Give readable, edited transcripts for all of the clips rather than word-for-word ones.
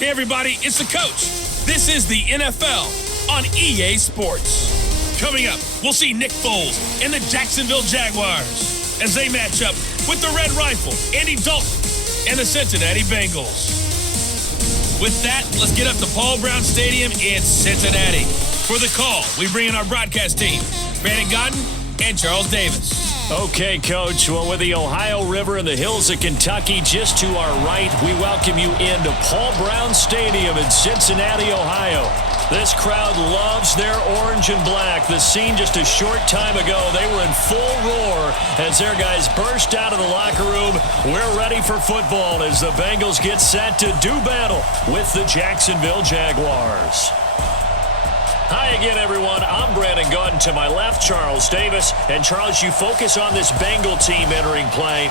Hey everybody, it's the coach. This is the NFL on EA Sports. Coming up, we'll see Nick Foles and the Jacksonville Jaguars as they match up with the Red Rifle, Andy Dalton, and the Cincinnati Bengals. With that, let's get up to Paul Brown Stadium in Cincinnati. For the call, we bring in our broadcast team, Brandon Godden and Charles Davis. Okay, Coach. Well, with the Ohio River and the hills of Kentucky just to our right, we welcome you into Paul Brown Stadium in Cincinnati, Ohio. This crowd loves their orange and black. The scene just a short time ago, they were in full roar as their guys burst out of the locker room. We're ready for football as the Bengals get set to do battle with the Jacksonville Jaguars. Hi again, everyone. I'm Brandon Godden. To my left, Charles Davis. And Charles, you focus on this Bengal team entering play.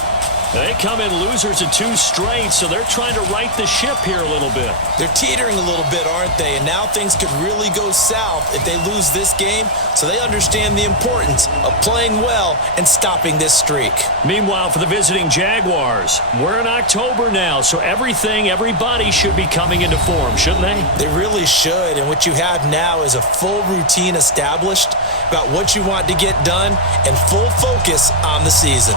They come in losers of 2 straight, so they're trying to right the ship here a little bit. They're teetering a little bit, aren't they? And now things could really go south if they lose this game. So they understand the importance of playing well and stopping this streak. Meanwhile, for the visiting Jaguars, we're in October now, so everybody should be coming into form, shouldn't they? They really should. And what you have now is a full routine established about what you want to get done and full focus on the season.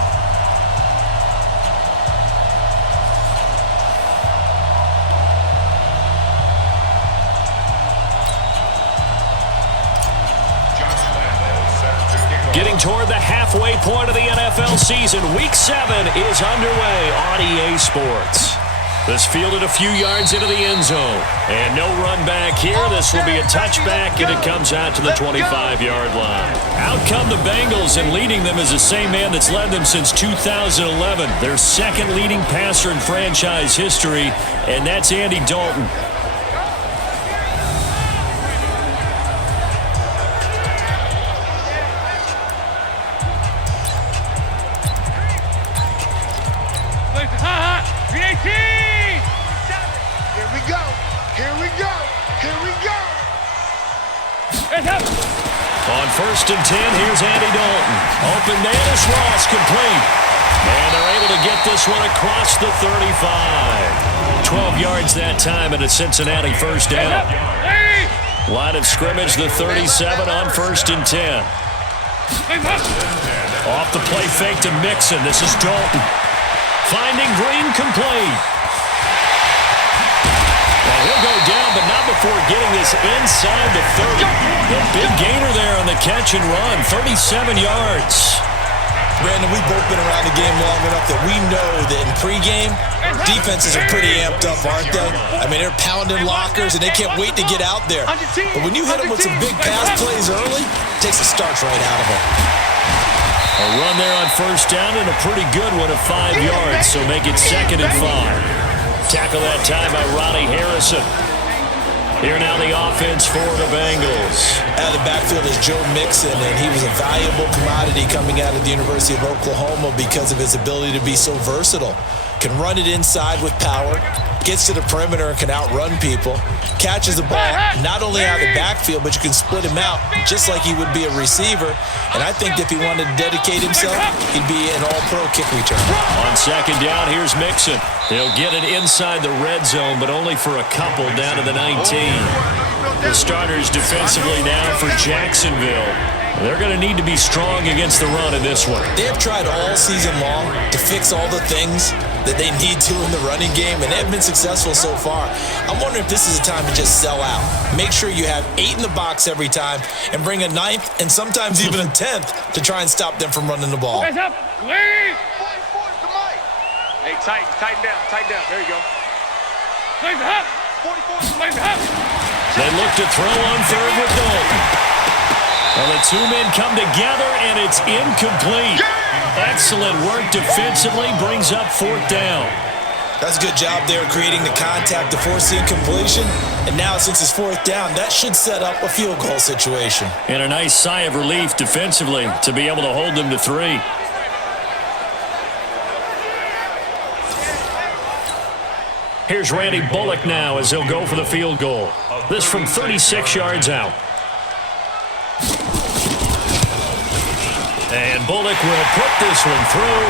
Getting toward the halfway point of the NFL season, Week 7 is underway on EA Sports. This fielded a few yards into the end zone. And no run back here. This will be a touchback, and it comes out to the 25-yard line. Out come the Bengals, and leading them is the same man that's led them since 2011. Their second leading passer in franchise history, and that's Andy Dalton. On 1st and 10, here's Andy Dalton. Open man is Ross, complete. And they're able to get this one across the 35. 12 yards that time and a Cincinnati first down. Line of scrimmage, the 37 on 1st and 10. Off the play fake to Mixon. This is Dalton. Finding Green, complete. He'll go down, but not before getting this inside the 30. The big gainer there on the catch and run, 37 yards. Brandon, we've both been around the game long enough that we know that in pregame, defenses are pretty amped up, aren't they? I mean, they're pounding lockers, and they can't wait to get out there. But when you hit them with some big pass plays early, it takes the starch right out of them. A run there on 1st down, and a pretty good one of 5 yards, so make it 2nd and 5. Tackle that time by Ronnie Harrison. Here now the offense for the Bengals. Out of the backfield is Joe Mixon, and he was a valuable commodity coming out of the University of Oklahoma because of his ability to be so versatile. Can run it inside with power, gets to the perimeter and can outrun people, catches the ball not only out of the backfield, but you can split him out just like he would be a receiver. And I think if he wanted to dedicate himself, he'd be an all-pro kick returner. On 2nd down, here's Mixon. He'll get it inside the red zone, but only for a couple down to the 19. The starters defensively now for Jacksonville. They're going to need to be strong against the run in this one. They have tried all season long to fix all the things that they need to in the running game, and they've been successful so far. I'm wondering if this is a time to just sell out. Make sure you have 8 in the box every time and bring a 9th and sometimes even a 10th to try and stop them from running the ball. Hey, tighten down. There you go. They look to throw on 3rd with Dalton. Well, the 2 men come together, and it's incomplete. Excellent work defensively, brings up 4th down. That's a good job there creating the contact to force the incompletion. And now, since it's 4th down, that should set up a field goal situation. And a nice sigh of relief defensively to be able to hold them to 3. Here's Randy Bullock now as he'll go for the field goal. This from 36 yards out. And Bullock will put this one through.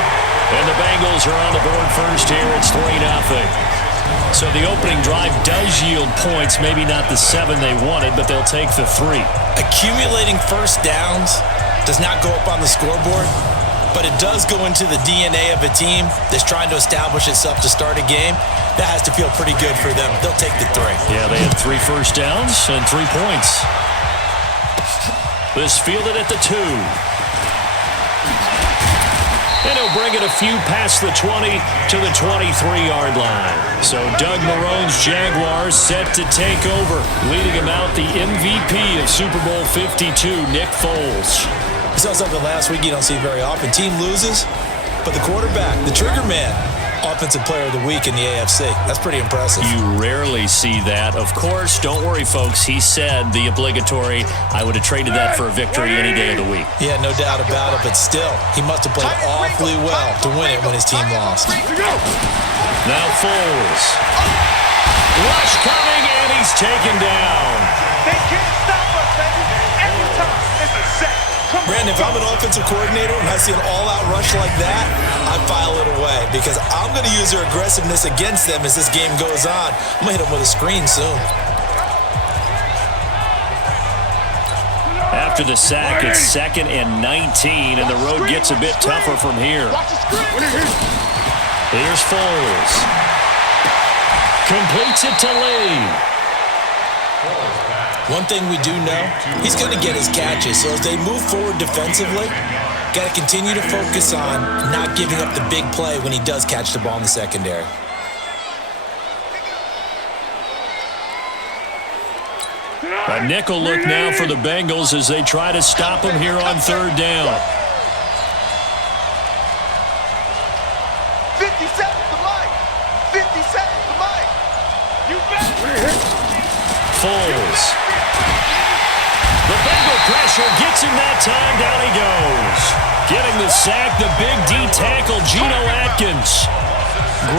And the Bengals are on the board first here. It's 3-0. So the opening drive does yield points, maybe not the 7 they wanted, but they'll take the 3. Accumulating first downs does not go up on the scoreboard, but it does go into the DNA of a team that's trying to establish itself to start a game. That has to feel pretty good for them. They'll take the 3. Yeah, they had 3 first downs and 3 points. This fielded at the 2. And he'll bring it a few past the 20 to the 23-yard line. So Doug Marrone's Jaguars set to take over, leading him out the MVP of Super Bowl 52, Nick Foles. We saw something last week you don't see very often. Team loses, but the quarterback, the trigger man, Offensive Player of the Week in the AFC. That's pretty impressive. You rarely see that. Of course, don't worry, folks. He said the obligatory, I would have traded that for a victory any day of the week. Yeah, no doubt about it, but still, he must have played awfully well to win it when his team lost. Now Foles. Rush coming, and he's taken down. They can't stop us, baby. Every time it's a sack. Brandon, if I'm an offensive coordinator and I see an all-out rush like that, I file it away because I'm going to use their aggressiveness against them as this game goes on. I'm going to hit them with a screen soon. After the sack, it's 2nd and 19, and the road gets a bit tougher from here. Here's Foles. Completes it to Lee. One thing we do know, he's going to get his catches. So as they move forward defensively, got to continue to focus on not giving up the big play when he does catch the ball in the secondary. A nickel look now for the Bengals as they try to stop him here on 3rd down. 50 seconds to Mike. 50 seconds to Mike. You bet. Foles. The Bengal pressure gets him that time. Down he goes. Getting the sack, the big D tackle, Geno Atkins.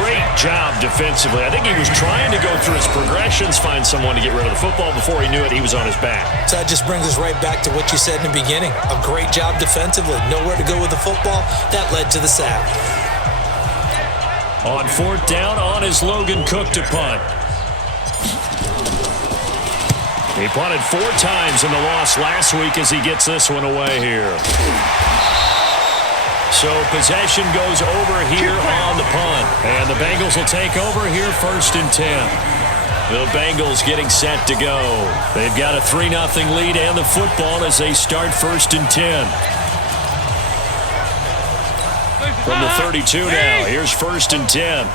Great job defensively. I think he was trying to go through his progressions, find someone to get rid of the football. Before he knew it, he was on his back. So that just brings us right back to what you said in the beginning. A great job defensively. Nowhere to go with the football. That led to the sack. On 4th down, on is Logan Cook to punt. He punted 4 times in the loss last week as he gets this one away here. So possession goes over here on the punt. And the Bengals will take over here 1st and 10. The Bengals getting set to go. They've got a 3-0 lead and the football as they start 1st and 10. From the 32 now, here's 1st and 10.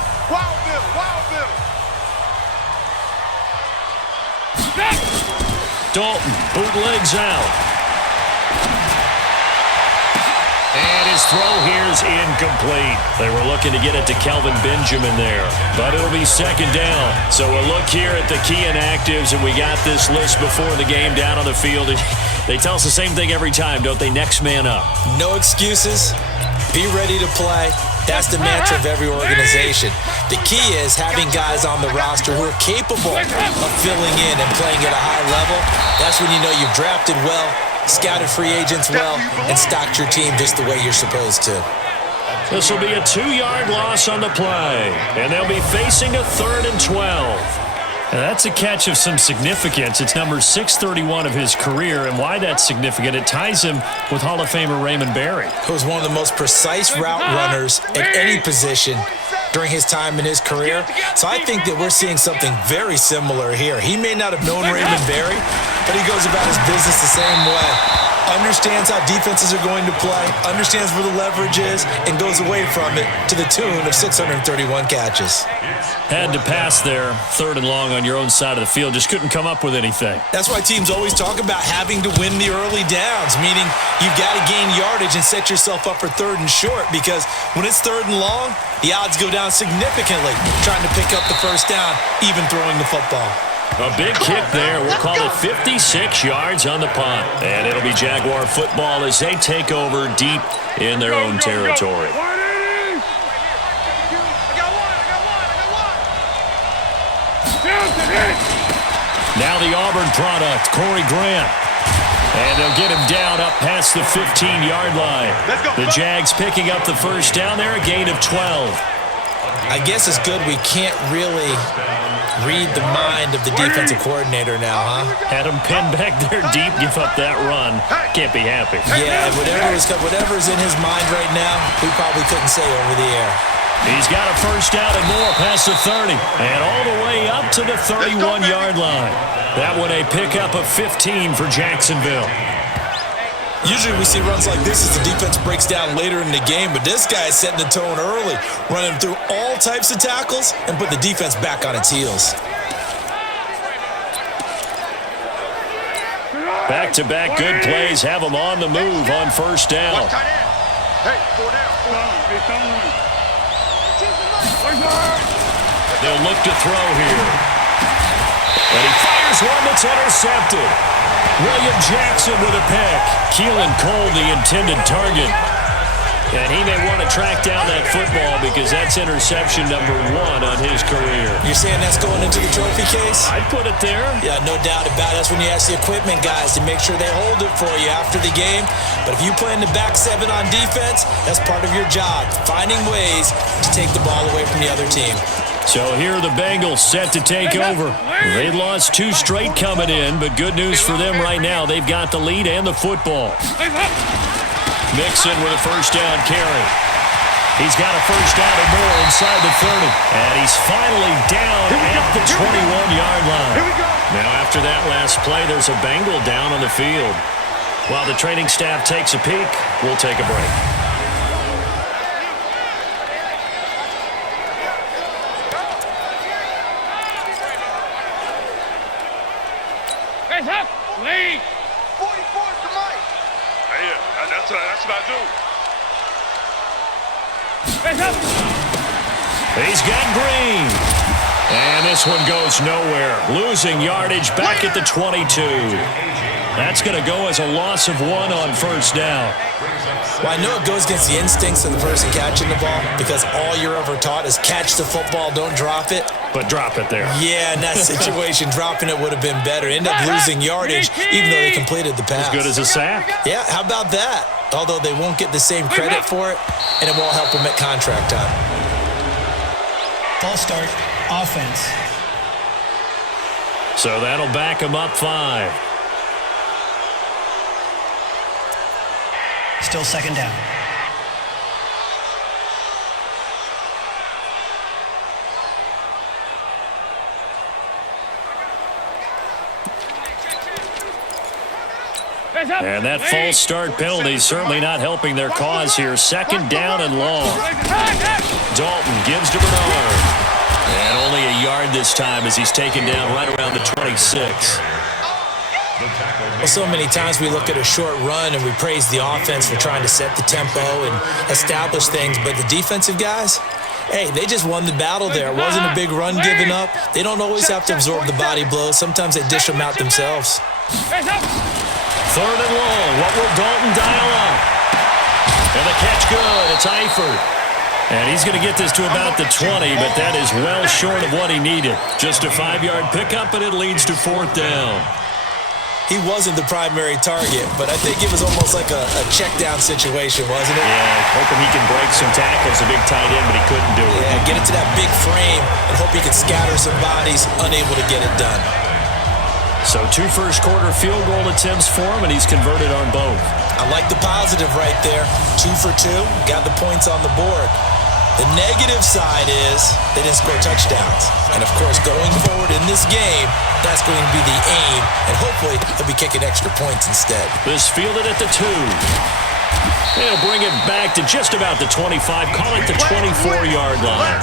Dalton bootlegs out. And his throw here's incomplete. They were looking to get it to Kelvin Benjamin there, but it'll be 2nd down. So we'll look here at the key inactives, and we got this list before the game down on the field. They tell us the same thing every time, don't they? Next man up. No excuses. Be ready to play. That's the mantra of every organization. The key is having guys on the roster who are capable of filling in and playing at a high level. That's when you know you've drafted well, scouted free agents well, and stocked your team just the way you're supposed to. This will be a 2-yard loss on the play, and they'll be facing a 3rd and 12. And that's a catch of some significance. It's number 631 of his career, and why that's significant, it ties him with Hall of Famer Raymond Berry, who was one of the most precise route runners at any position during his time in his career. So I think that we're seeing something very similar here. He may not have known Raymond Berry, but he goes about his business the same way. Understands how defenses are going to play, understands where the leverage is, and goes away from it to the tune of 631 catches. Had to pass there, 3rd and long on your own side of the field. Just couldn't come up with anything. That's why teams always talk about having to win the early downs, meaning you've got to gain yardage and set yourself up for 3rd and short, because when it's 3rd and long, the odds go down significantly trying to pick up the 1st down, even throwing the football. A big kick there. We'll call it 56 yards on the punt. And it'll be Jaguar football as they take over deep in their own territory. Now the Auburn product, Corey Grant. And they'll get him down up past the 15-yard line. The Jags picking up the 1st down there, a gain of 12. I guess it's good we can't really read the mind of the defensive coordinator now, huh? Had him pinned back there deep, give up that run. Can't be happy. Yeah, whatever's in his mind right now, we probably couldn't say over the air. He's got a first down and more past the 30. And all the way up to the 31-yard line. That one a pickup of 15 for Jacksonville. Usually we see runs like this as the defense breaks down later in the game, but this guy is setting the tone early, running through all types of tackles and put the defense back on its heels. Back-to-back good plays have them on the move on first down. Hey, 4 down. They'll look to throw here. And he fires one that's intercepted. William Jackson with a pick. Keelan Cole, the intended target. And he may want to track down that football because that's interception number 1 on his career. You're saying that's going into the trophy case? I'd put it there. Yeah, no doubt about it. That's when you ask the equipment guys to make sure they hold it for you after the game. But if you play in the back 7 on defense, that's part of your job, finding ways to take the ball away from the other team. So here are the Bengals set to take over. They lost 2 straight coming in, but good news for them right now. They've got the lead and the football. Mixon with a first down carry. He's got a first down and more inside the 30. And he's finally down at the 21-yard line. Now after that last play, there's a Bengal down on the field. While the training staff takes a peek, we'll take a break. Lead. 44 to Mike. Yeah, that's what I do. He's got Green. And this one goes nowhere. Losing yardage back at the 22. That's going to go as a loss of 1 on first down. Well, I know it goes against the instincts of the person catching the ball because all you're ever taught is catch the football, don't drop it. But drop it there. Yeah, in that situation, dropping it would have been better. End up losing yardage even though they completed the pass. As good as a sack. Yeah, how about that? Although they won't get the same credit for it, and it won't help them at contract time. False start, offense. So that'll back them up 5. Still second down. And that false start penalty is certainly not helping their cause here. Second down and long. Dalton gives to Bernard. And only a yard this time as he's taken down right around the 26. Well, so many times we look at a short run and we praise the offense for trying to set the tempo and establish things, but the defensive guys, hey, they just won the battle there. It wasn't a big run given up. They don't always have to absorb the body blows. Sometimes they dish them out themselves. Third and long. What will Dalton dial up? And the catch good. It's Eifert. And he's going to get this to about the 20, but that is well short of what he needed. Just a 5-yard pickup, and it leads to 4th down. He wasn't the primary target, but I think it was almost like a check down situation, wasn't it? Yeah, hoping he can break some tackles, a big tight end, but he couldn't do it. Yeah, get it to that big frame and hope he can scatter some bodies, unable to get it done. So 2 first-quarter field goal attempts for him, and he's converted on both. I like the positive right there. 2 for 2, got the points on the board. The negative side is they didn't score touchdowns. And, of course, going forward in this game, that's going to be the aim. And hopefully they'll be kicking extra points instead. This fielded at the 2. They'll bring it back to just about the 25. Call it the 24-yard line.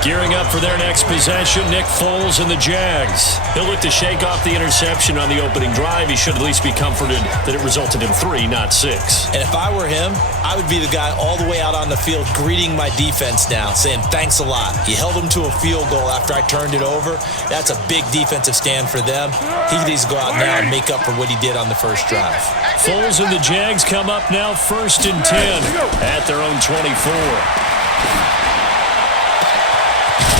Gearing up for their next possession, Nick Foles and the Jags. He'll look to shake off the interception on the opening drive. He should at least be comforted that it resulted in 3, not 6. And if I were him, I would be the guy all the way out on the field greeting my defense now, saying thanks a lot. You held them to a field goal after I turned it over. That's a big defensive stand for them. He needs to go out now and make up for what he did on the first drive. Foles and the Jags come up now 1st and 10 at their own 24.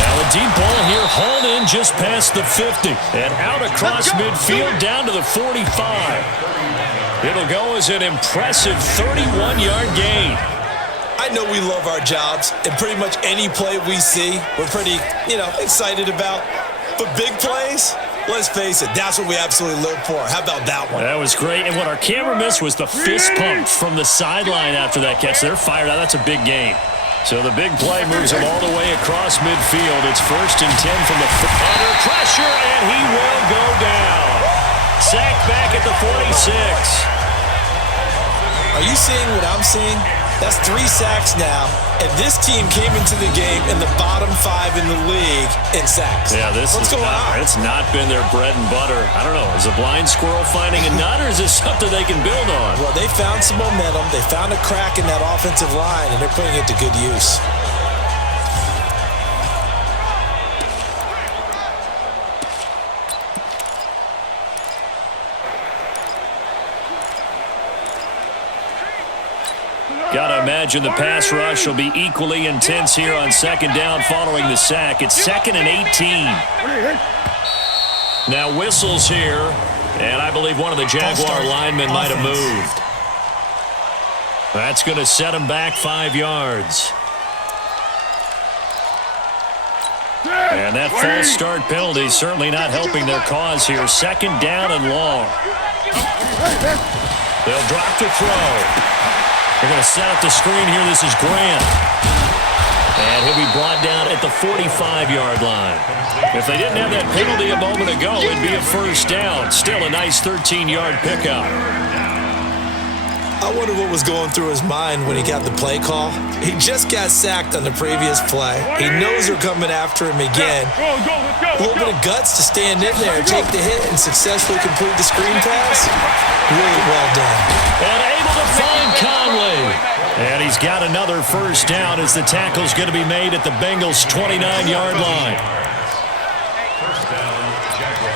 Now a deep ball here, hauled in just past the 50 and out across midfield down to the 45. It'll go as an impressive 31-yard gain. I know we love our jobs, and pretty much any play we see, we're pretty, excited about. But big plays, let's face it, that's what we absolutely live for. How about that one? That was great, and what our camera missed was the fist pump from the sideline after that catch. They're fired out. That's a big game. So the big play moves him all the way across midfield. It's 1st and 10 from the under pressure, and he will go down. Sacked back at the 46. Are you seeing what I'm seeing? That's 3 sacks now, and this team came into the game in the bottom 5 in the league in sacks. Yeah, What's going on? It's not been their bread and butter. I don't know. Is a blind squirrel finding a nut, or is this something they can build on? Well, they found some momentum. They found a crack in that offensive line, and they're putting it to good use. Got to imagine the pass rush will be equally intense here on 2nd down following the sack. It's 2nd and 18. Now whistles here, and I believe one of the Jaguar linemen might have moved. That's going to set him back 5 yards. And that false start penalty certainly not helping their cause here. 2nd down and long. They'll drop to throw. They're going to set up the screen here. This is Grant. And he'll be brought down at the 45-yard line. If they didn't have that penalty a moment ago, it'd be a 1st down. Still a nice 13-yard pickup. I wonder what was going through his mind when he got the play call. He just got sacked on the previous play. He knows they're coming after him again. A little bit of guts to stand in there, take the hit, and successfully complete the screen pass. Really well done. And able to find Conley. And he's got another 1st down as the tackle's going to be made at the Bengals' 29-yard line.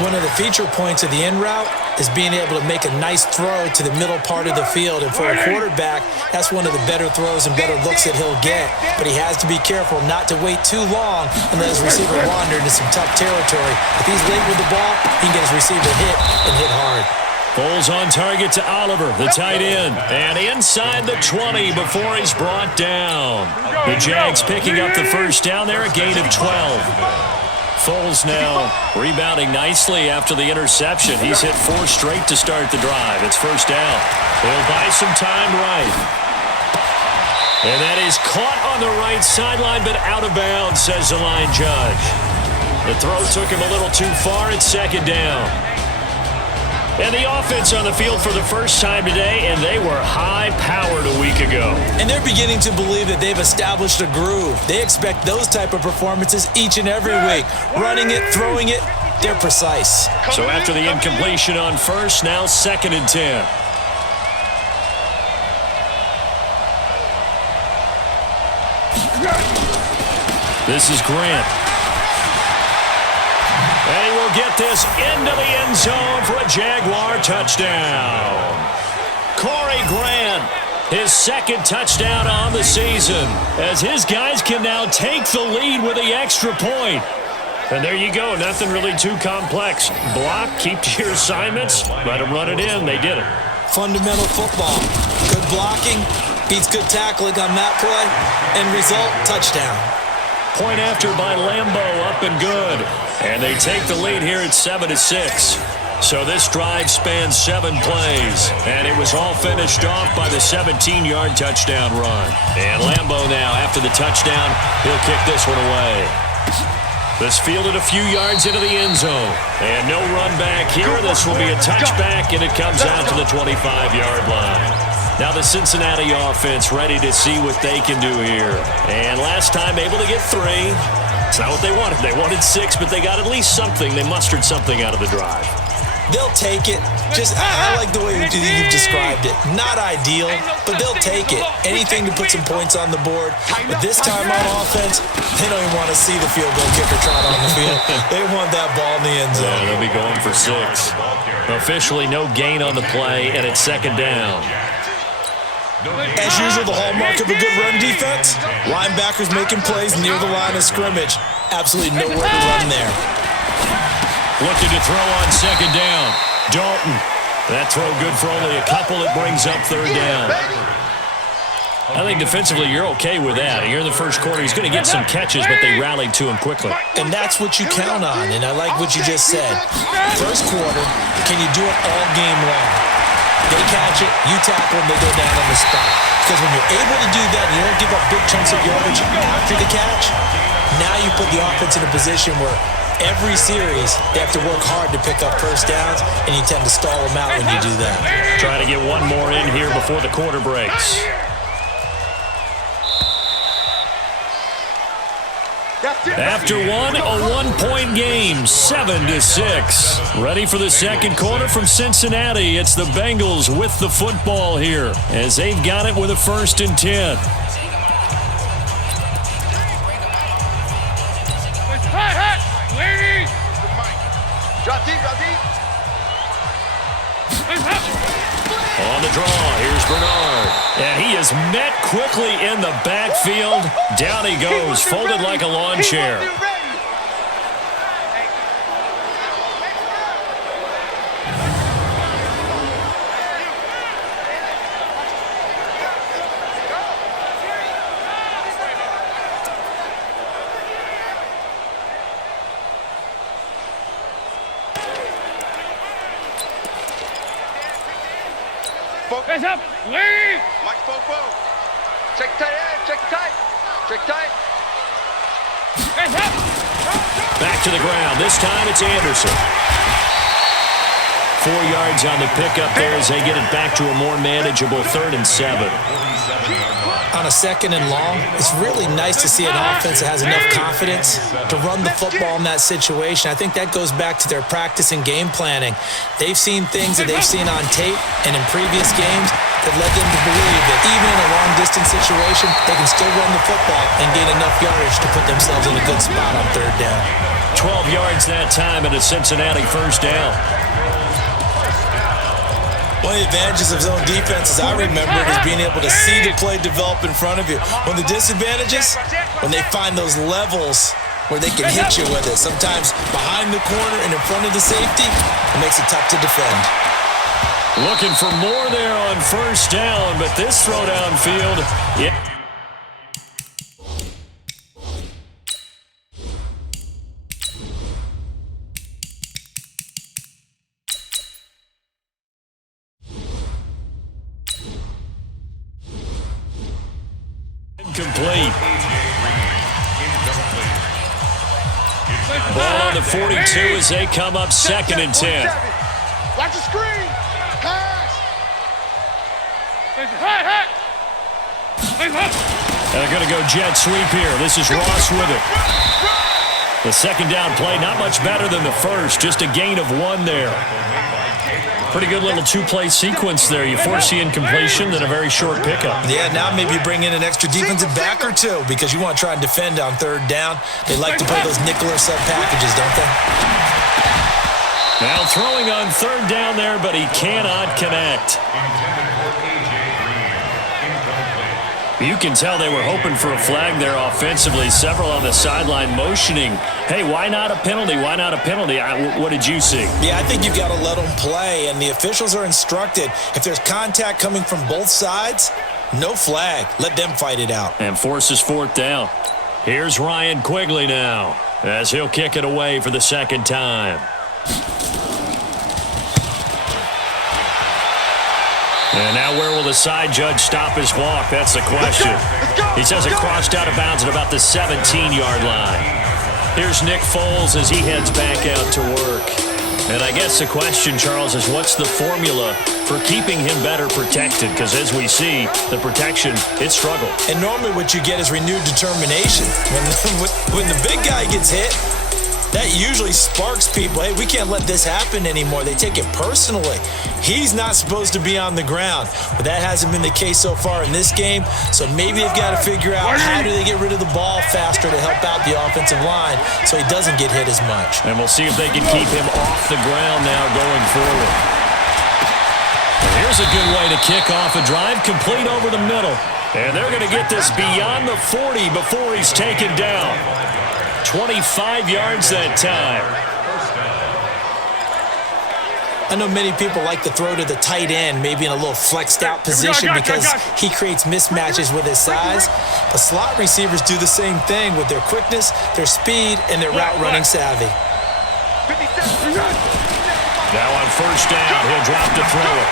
One of the feature points of the in route is being able to make a nice throw to the middle part of the field. And for a quarterback, that's one of the better throws and better looks that he'll get. But he has to be careful not to wait too long and let his receiver wander into some tough territory. If he's late with the ball, he can get his receiver hit and hit hard. Foles on target to Oliver, the tight end. And inside the 20 before he's brought down. The Jags picking up the 1st down there, a gain of 12. Foles now rebounding nicely after the interception. He's hit 4 straight to start the drive. It's 1st down. He'll buy some time right. And that is caught on the right sideline, but out of bounds, says the line judge. The throw took him a little too far. It's 2nd down. And the offense on the field for the first time today, and they were high-powered a week ago. And they're beginning to believe that they've established a groove. They expect those type of performances each and every week. Running it, throwing it, they're precise. So after the incompletion on 1st, now 2nd and 10. This is Grant. And he will get this into the end zone for a Jaguar touchdown. Corey Grant, his 2nd touchdown on the season, as his guys can now take the lead with the extra point. And there you go, nothing really too complex. Block, keep to your assignments, let them run it in. They did it. Fundamental football. Good blocking, beats good tackling on that play, and result, touchdown. Point after by Lambo, up and good. And they take the lead here at 7-6. So this drive spans 7 plays. And it was all finished off by the 17-yard touchdown run. And Lambo now, after the touchdown, he'll kick this one away. This fielded a few yards into the end zone. And no run back here. This will be a touchback, and it comes out to the 25-yard line. Now the Cincinnati offense ready to see what they can do here. And last time able to get 3. It's not what they wanted. They wanted 6, but they got at least something. They mustered something out of the drive. They'll take it. I like the way you've described it. Not ideal, but they'll take it. Anything to put some points on the board. But this time on offense, they don't even want to see the field goal kicker trot on the field. They want that ball in the end zone. Yeah, they'll be going for 6. Officially no gain on the play, and it's 2nd down. As usual, the hallmark of a good run defense, linebackers making plays near the line of scrimmage. Absolutely nowhere to run there. Looking to throw on 2nd down. Dalton. That throw good for only a couple. It brings up 3rd down. I think defensively you're okay with that. Here in the first quarter, he's going to get some catches, but they rallied to him quickly. And that's what you count on, and I like what you just said. First quarter, can you do it all game long? They catch it, you tackle them, they go down on the spot. Because when you're able to do that and you don't give up big chunks of yardage after the catch, now you put the offense in a position where every series they have to work hard to pick up first downs, and you tend to stall them out when you do that. Try to get one more in here before the quarter breaks. After one, a one-point game, 7-6. Ready for the second quarter from Cincinnati. It's the Bengals with the football here as they've got it with a 1st and 10. Drop deep, drop deep. On the draw, here's Bernard. And he is met quickly in the backfield. Down he goes, folded like a lawn chair. Hands up, lead! Mike Fofo. Check tight end, check tight. Check tight. Hands up! Back to the ground. This time it's Anderson. 4 yards on the pickup there as they get it back to a more manageable 3rd and 7. On a 2nd and long, it's really nice to see an offense that has enough confidence to run the football in that situation. I think that goes back to their practice and game planning. They've seen things that they've seen on tape and in previous games that led them to believe that even in a long-distance situation, they can still run the football and gain enough yardage to put themselves in a good spot on 3rd down. 12 yards that time and a Cincinnati 1st down. One of the advantages of zone defense, as I remember it, is being able to see the play develop in front of you. One of the disadvantages, when they find those levels where they can hit you with it. Sometimes behind the corner and in front of the safety, it makes it tough to defend. Looking for more there on 1st down, but this throw downfield, yeah. Complete. Ball on the 42 as they come up 2nd and 10. Watch the screen. Pass. They're going to go jet sweep here. This is Ross with it. The 2nd down play, not much better than the first. Just a gain of 1 there. Pretty good little 2-play sequence there. You force the incompletion, then a very short pickup. Yeah, now maybe bring in an extra defensive back or 2 because you want to try and defend on 3rd down. They like to play those nickel or sub packages, don't they? Now throwing on 3rd down there, but he cannot connect. You can tell they were hoping for a flag there offensively. Several on the sideline motioning, hey, why not a penalty? Why not a penalty? What did you see? Yeah, I think you've got to let them play, and the officials are instructed. If there's contact coming from both sides, no flag. Let them fight it out. And forces 4th down. Here's Ryan Quigley now as he'll kick it away for the 2nd time. And now where will the side judge stop his walk? That's the question. He says it crossed out of bounds at about the 17-yard line. Here's Nick Foles as he heads back out to work. And I guess the question, Charles, is what's the formula for keeping him better protected? Because as we see, the protection, it struggled. And normally what you get is renewed determination. When the big guy gets hit, that usually sparks people. Hey, we can't let this happen anymore. They take it personally. He's not supposed to be on the ground, but that hasn't been the case so far in this game. So maybe they've got to figure out how do they get rid of the ball faster to help out the offensive line so he doesn't get hit as much. And we'll see if they can keep him off the ground now going forward. And here's a good way to kick off a drive, complete over the middle. And they're going to get this beyond the 40 before he's taken down. 25 yards that time. I know many people like to throw to the tight end, maybe in a little flexed out position because he creates mismatches with his size. But slot receivers do the same thing with their quickness, their speed, and their route running savvy. Now on first down, he'll drop to throw it.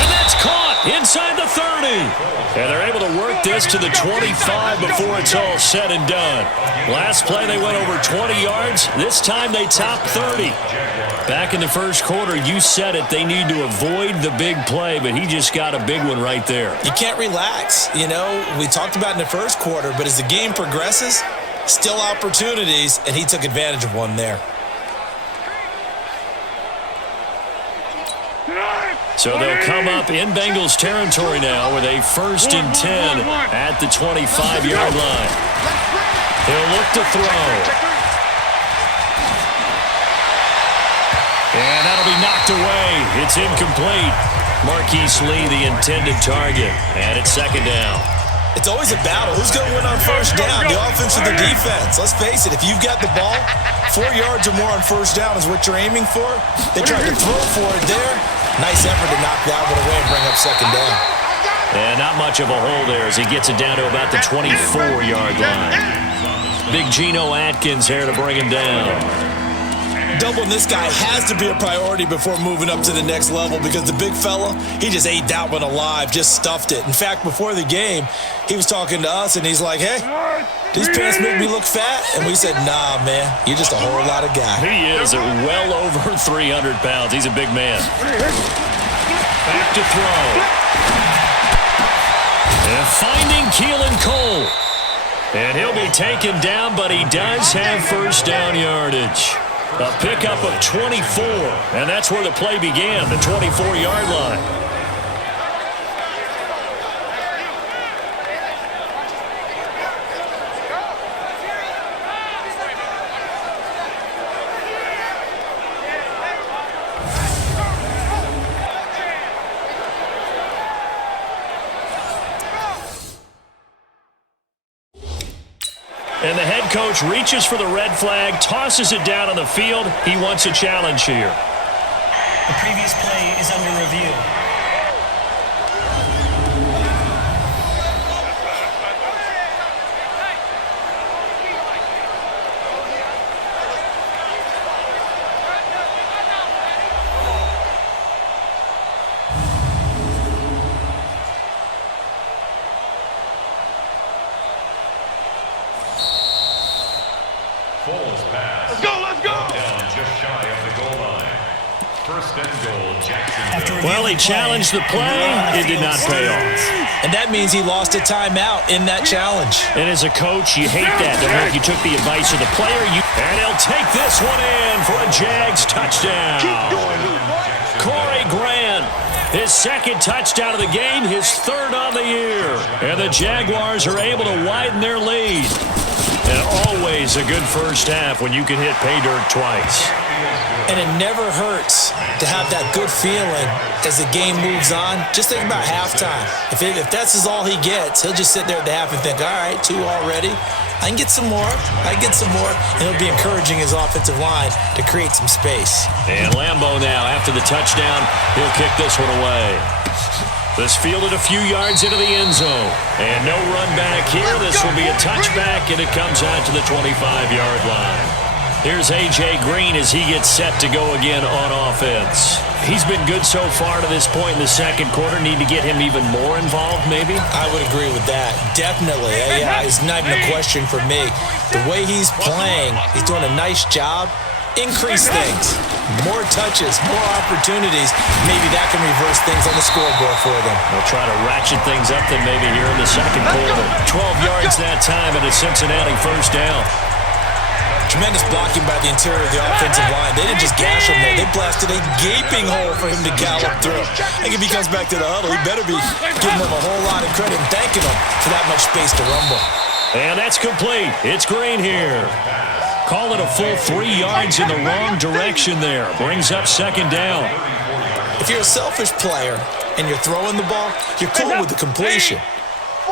And that's caught inside the 30. And they're able to work this to the 25 before it's all said and done. Last play, they went over 20 yards. This time, they topped 30. Back in the first quarter, you said it, they need to avoid the big play, but he just got a big one right there. You can't relax. You know, we talked about in the first quarter, but as the game progresses, still opportunities, and he took advantage of one there. So they'll come up in Bengals territory now with a 1st and 10 at the 25-yard line. He'll look to throw. And that'll be knocked away. It's incomplete. Marquise Lee, the intended target. And it's 2nd down. It's always a battle. Who's going to win on first down, the offense or the defense? Let's face it, if you've got the ball, 4 yards or more on first down is what you're aiming for. They tried to throw for it there. Nice effort to knock that one away and bring up 2nd down. And not much of a hole there as he gets it down to about the 24-yard line. Big Geno Atkins here to bring him down. Doubling this guy has to be a priority before moving up to the next level because the big fella, he just ate that one alive, just stuffed it. In fact, before the game, he was talking to us, and he's like, hey, these pants make me look fat? And we said, nah, man, you're just a whole lot of guy. He is well over 300 pounds. He's a big man. Back to throw. And finding Keelan Cole. And he'll be taken down, but he does have first down yardage. A pickup of 24, and that's where the play began, the 24-yard line. And the head coach reaches for the red flag, tosses it down on the field. He wants a challenge here. The previous play is under review. Well, he challenged the play. It did not pay off. And that means he lost a timeout in that challenge. And as a coach, you hate that. The fact you took the advice of the player. And he'll take this one in for a Jags touchdown. Corey Grant, his 2nd touchdown of the game, his 3rd on the year. And the Jaguars are able to widen their lead. And always a good first half when you can hit pay dirt twice. And it never hurts to have that good feeling as the game moves on. Just think about halftime. If that's all he gets, he'll just sit there at the half and think, all right, 2 already. I can get some more. And he'll be encouraging his offensive line to create some space. And Lambeau now, after the touchdown, he'll kick this one away. This fielded a few yards into the end zone. And no run back here. This will be a touchback, and it comes out to the 25-yard line. Here's A.J. Green as he gets set to go again on offense. He's been good so far to this point in the second quarter. Need to get him even more involved, maybe? I would agree with that. Definitely. Yeah, it's not even a question for me. The way he's playing, he's doing a nice job. Increase things. More touches, more opportunities. Maybe that can reverse things on the scoreboard for them. They'll try to ratchet things up then maybe here in the second quarter. 12 yards that time and a Cincinnati first down. Tremendous blocking by the interior of the offensive line. They didn't just gash him there. They blasted a gaping hole for him to gallop through. I think if he comes back to the huddle, he better be giving them a whole lot of credit and thanking them for that much space to rumble. And that's complete. It's Green here. Call it a full 3 yards in the wrong direction there. Brings up 2nd down. If you're a selfish player and you're throwing the ball, you're cool with the completion.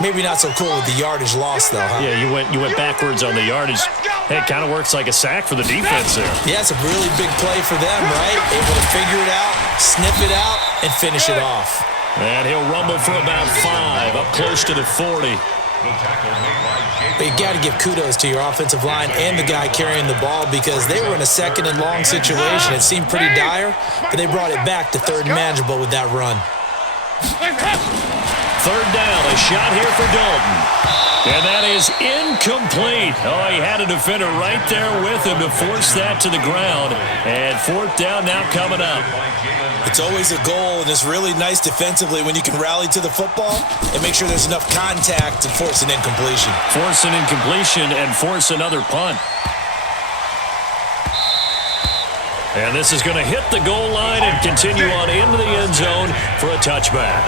Maybe not so cool with the yardage loss, though, huh? Yeah, you went backwards on the yardage. Hey, it kind of works like a sack for the defense there. Yeah, it's a really big play for them, right? Able to figure it out, sniff it out, and finish it off. And he'll rumble for about 5, up close to the 40. But you got to give kudos to your offensive line and the guy carrying the ball because they were in a second and long situation. It seemed pretty dire, but they brought it back to third and manageable with that run. Third down, a shot here for Dalton. And that is incomplete. Oh, he had a defender right there with him to force that to the ground. And fourth down now coming up. It's always a goal, and it's really nice defensively when you can rally to the football and make sure there's enough contact to force an incompletion. Force an incompletion and force another punt. And this is going to hit the goal line and continue on into the end zone for a touchback.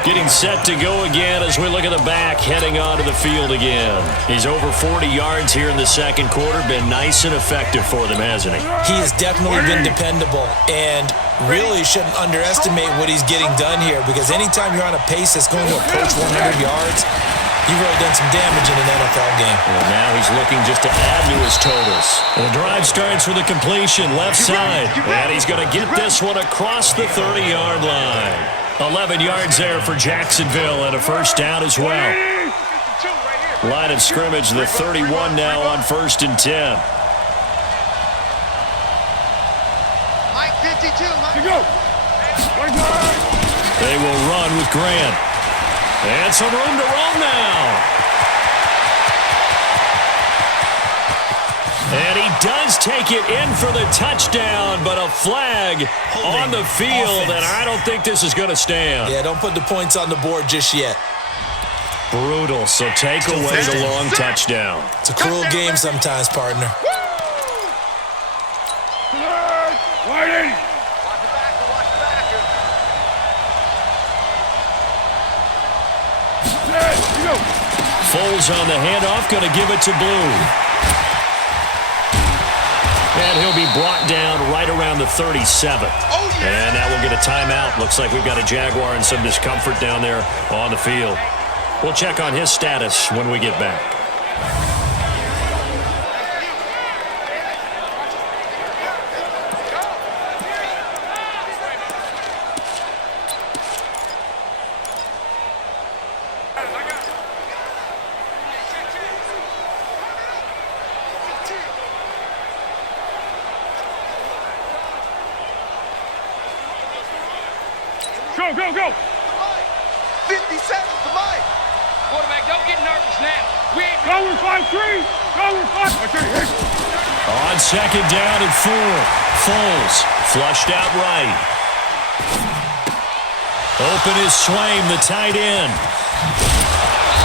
Getting set to go again as we look at the back, heading onto the field again. He's over 40 yards here in the second quarter. Been nice and effective for them, hasn't he? He has definitely been dependable, and really shouldn't underestimate what he's getting done here because anytime you're on a pace that's going to approach 100 yards, you've really done some damage in an NFL game. Well, now he's looking just to add to his totals. And the drive starts with a completion, left side. And he's going to get this one across the 30-yard line. 11 yards there for Jacksonville and a first down as well. Line of scrimmage, the 31 now on 1st and 10. Mike 52. They will run with Grant. And some room to roam now. And he does take it in for the touchdown, but a flag on the field, and I don't think this is going to stand. Yeah, don't put the points on the board just yet. Brutal, so take away the long touchdown. It's a cruel game sometimes, partner. Foles on the handoff, going to give it to Blue. And he'll be brought down right around the 37th. And now we'll get a timeout. Looks like we've got a Jaguar in some discomfort down there on the field. We'll check on his status when we get back. Go. 57 to Mike. Quarterback, don't get nervous now. We ain't going 5-3. On second down and 4. Foles flushed out right. Open is Swaim, the tight end.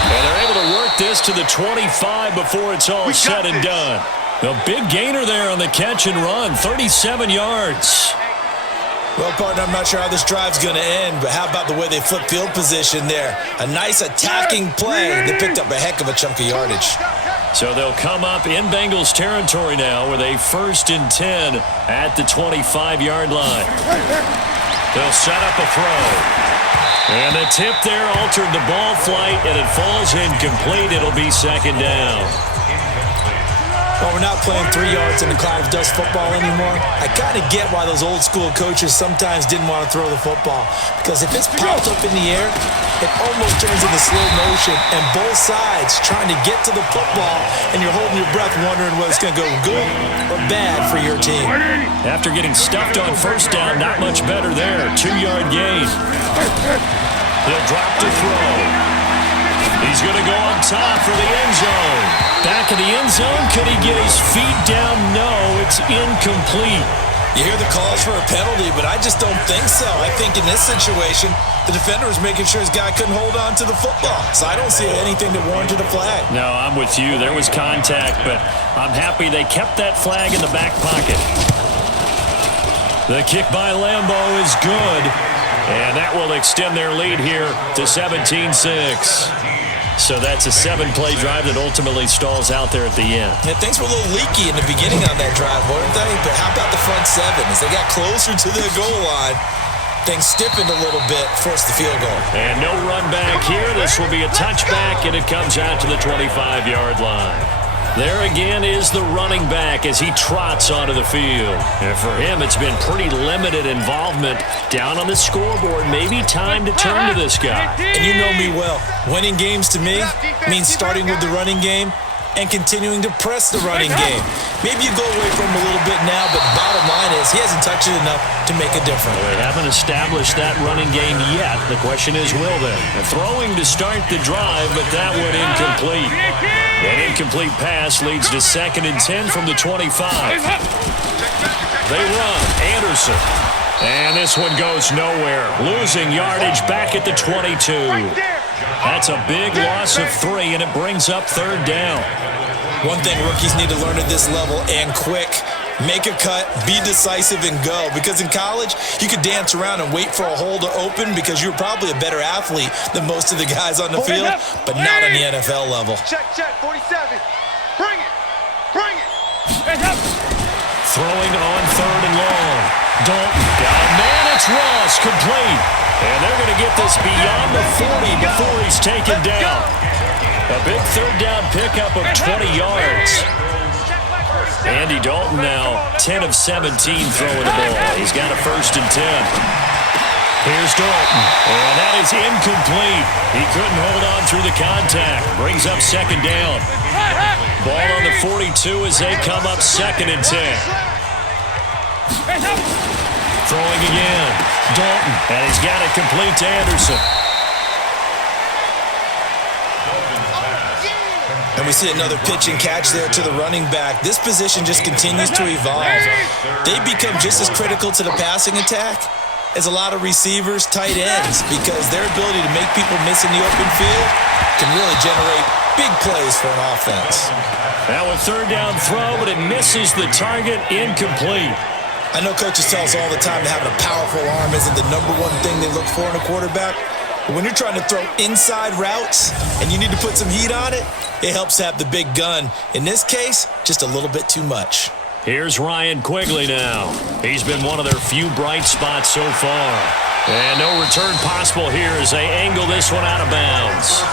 And they're able to work this to the 25 before it's all said and done. A big gainer there on the catch and run, 37 yards. Well, partner, I'm not sure how this drive's going to end, but how about the way they flip field position there? A nice attacking play. They picked up a heck of a chunk of yardage. So they'll come up in Bengals territory now with a 1st and 10 at the 25-yard line. They'll set up a throw. And the tip there altered the ball flight, and it falls incomplete. It'll be second down. Well, we're not playing 3 yards in a cloud of dust football anymore. I kind of get why those old school coaches sometimes didn't want to throw the football. Because if it's popped up in the air, it almost turns into slow motion. And both sides trying to get to the football, and you're holding your breath wondering whether it's going to go good or bad for your team. After getting stuffed on first down, not much better there. 2-yard gain. He'll drop to throw. He's going to go on top for the end zone. Back of the end zone. Could he get his feet down? No, it's incomplete. You hear the calls for a penalty, but I just don't think so. I think in this situation, the defender was making sure his guy couldn't hold on to the football. So I don't see anything that warranted a flag. No, I'm with you. There was contact, but I'm happy they kept that flag in the back pocket. The kick by Lambo is good, and that will extend their lead here to 17-6. So that's a 7-play drive that ultimately stalls out there at the end. Yeah, things were a little leaky in the beginning on that drive, weren't they? But how about the front seven? As they got closer to the goal line, things stiffened a little bit, forced the field goal. And no run back here. This will be a touchback, and it comes out to the 25-yard line. There again is the running back as he trots onto the field. And for him, it's been pretty limited involvement down on the scoreboard. Maybe time to turn to this guy. And you know me well. Winning games to me means starting with the running game and continuing to press the running game. Maybe you go away from him a little bit now, but bottom line is he hasn't touched it enough to make a difference. Well, they haven't established that running game yet. The question is, will they? Throwing to start the drive, but that one incomplete. An incomplete pass leads to 2nd and 10 from the 25. They run. Anderson. And this one goes nowhere. Losing yardage back at the 22. That's a big loss of 3, and it brings up 3rd down. One thing rookies need to learn at this level, and quick, make a cut, be decisive, and go. Because in college, you could dance around and wait for a hole to open because you're probably a better athlete than most of the guys on the field, but not on the NFL level. Check, 47. Bring it. Throwing on 3rd and long. Dalton got a man. It's Ross, complete. And they're going to get this beyond the 40 before he's taken down. A big 3rd down pickup of 20 yards. Andy Dalton now 10 of 17 throwing the ball. He's got a 1st and 10. Here's Dalton. And that is incomplete. He couldn't hold on through the contact. Brings up 2nd down. Ball on the 42 as they come up 2nd and 10. Throwing again. Dalton. And he's got it complete to Anderson. And we see another pitch and catch there to the running back. This position just continues to evolve. They become just as critical to the passing attack as a lot of receivers, tight ends, because their ability to make people miss in the open field can really generate big plays for an offense. Now a 3rd down throw, but it misses the target, incomplete. I know coaches tell us all the time that having a powerful arm isn't the #1 thing they look for in a quarterback. But when you're trying to throw inside routes and you need to put some heat on it, it helps to have the big gun. In this case, just a little bit too much. Here's Ryan Quigley now. He's been one of their few bright spots so far. And no return possible here as they angle this one out of bounds.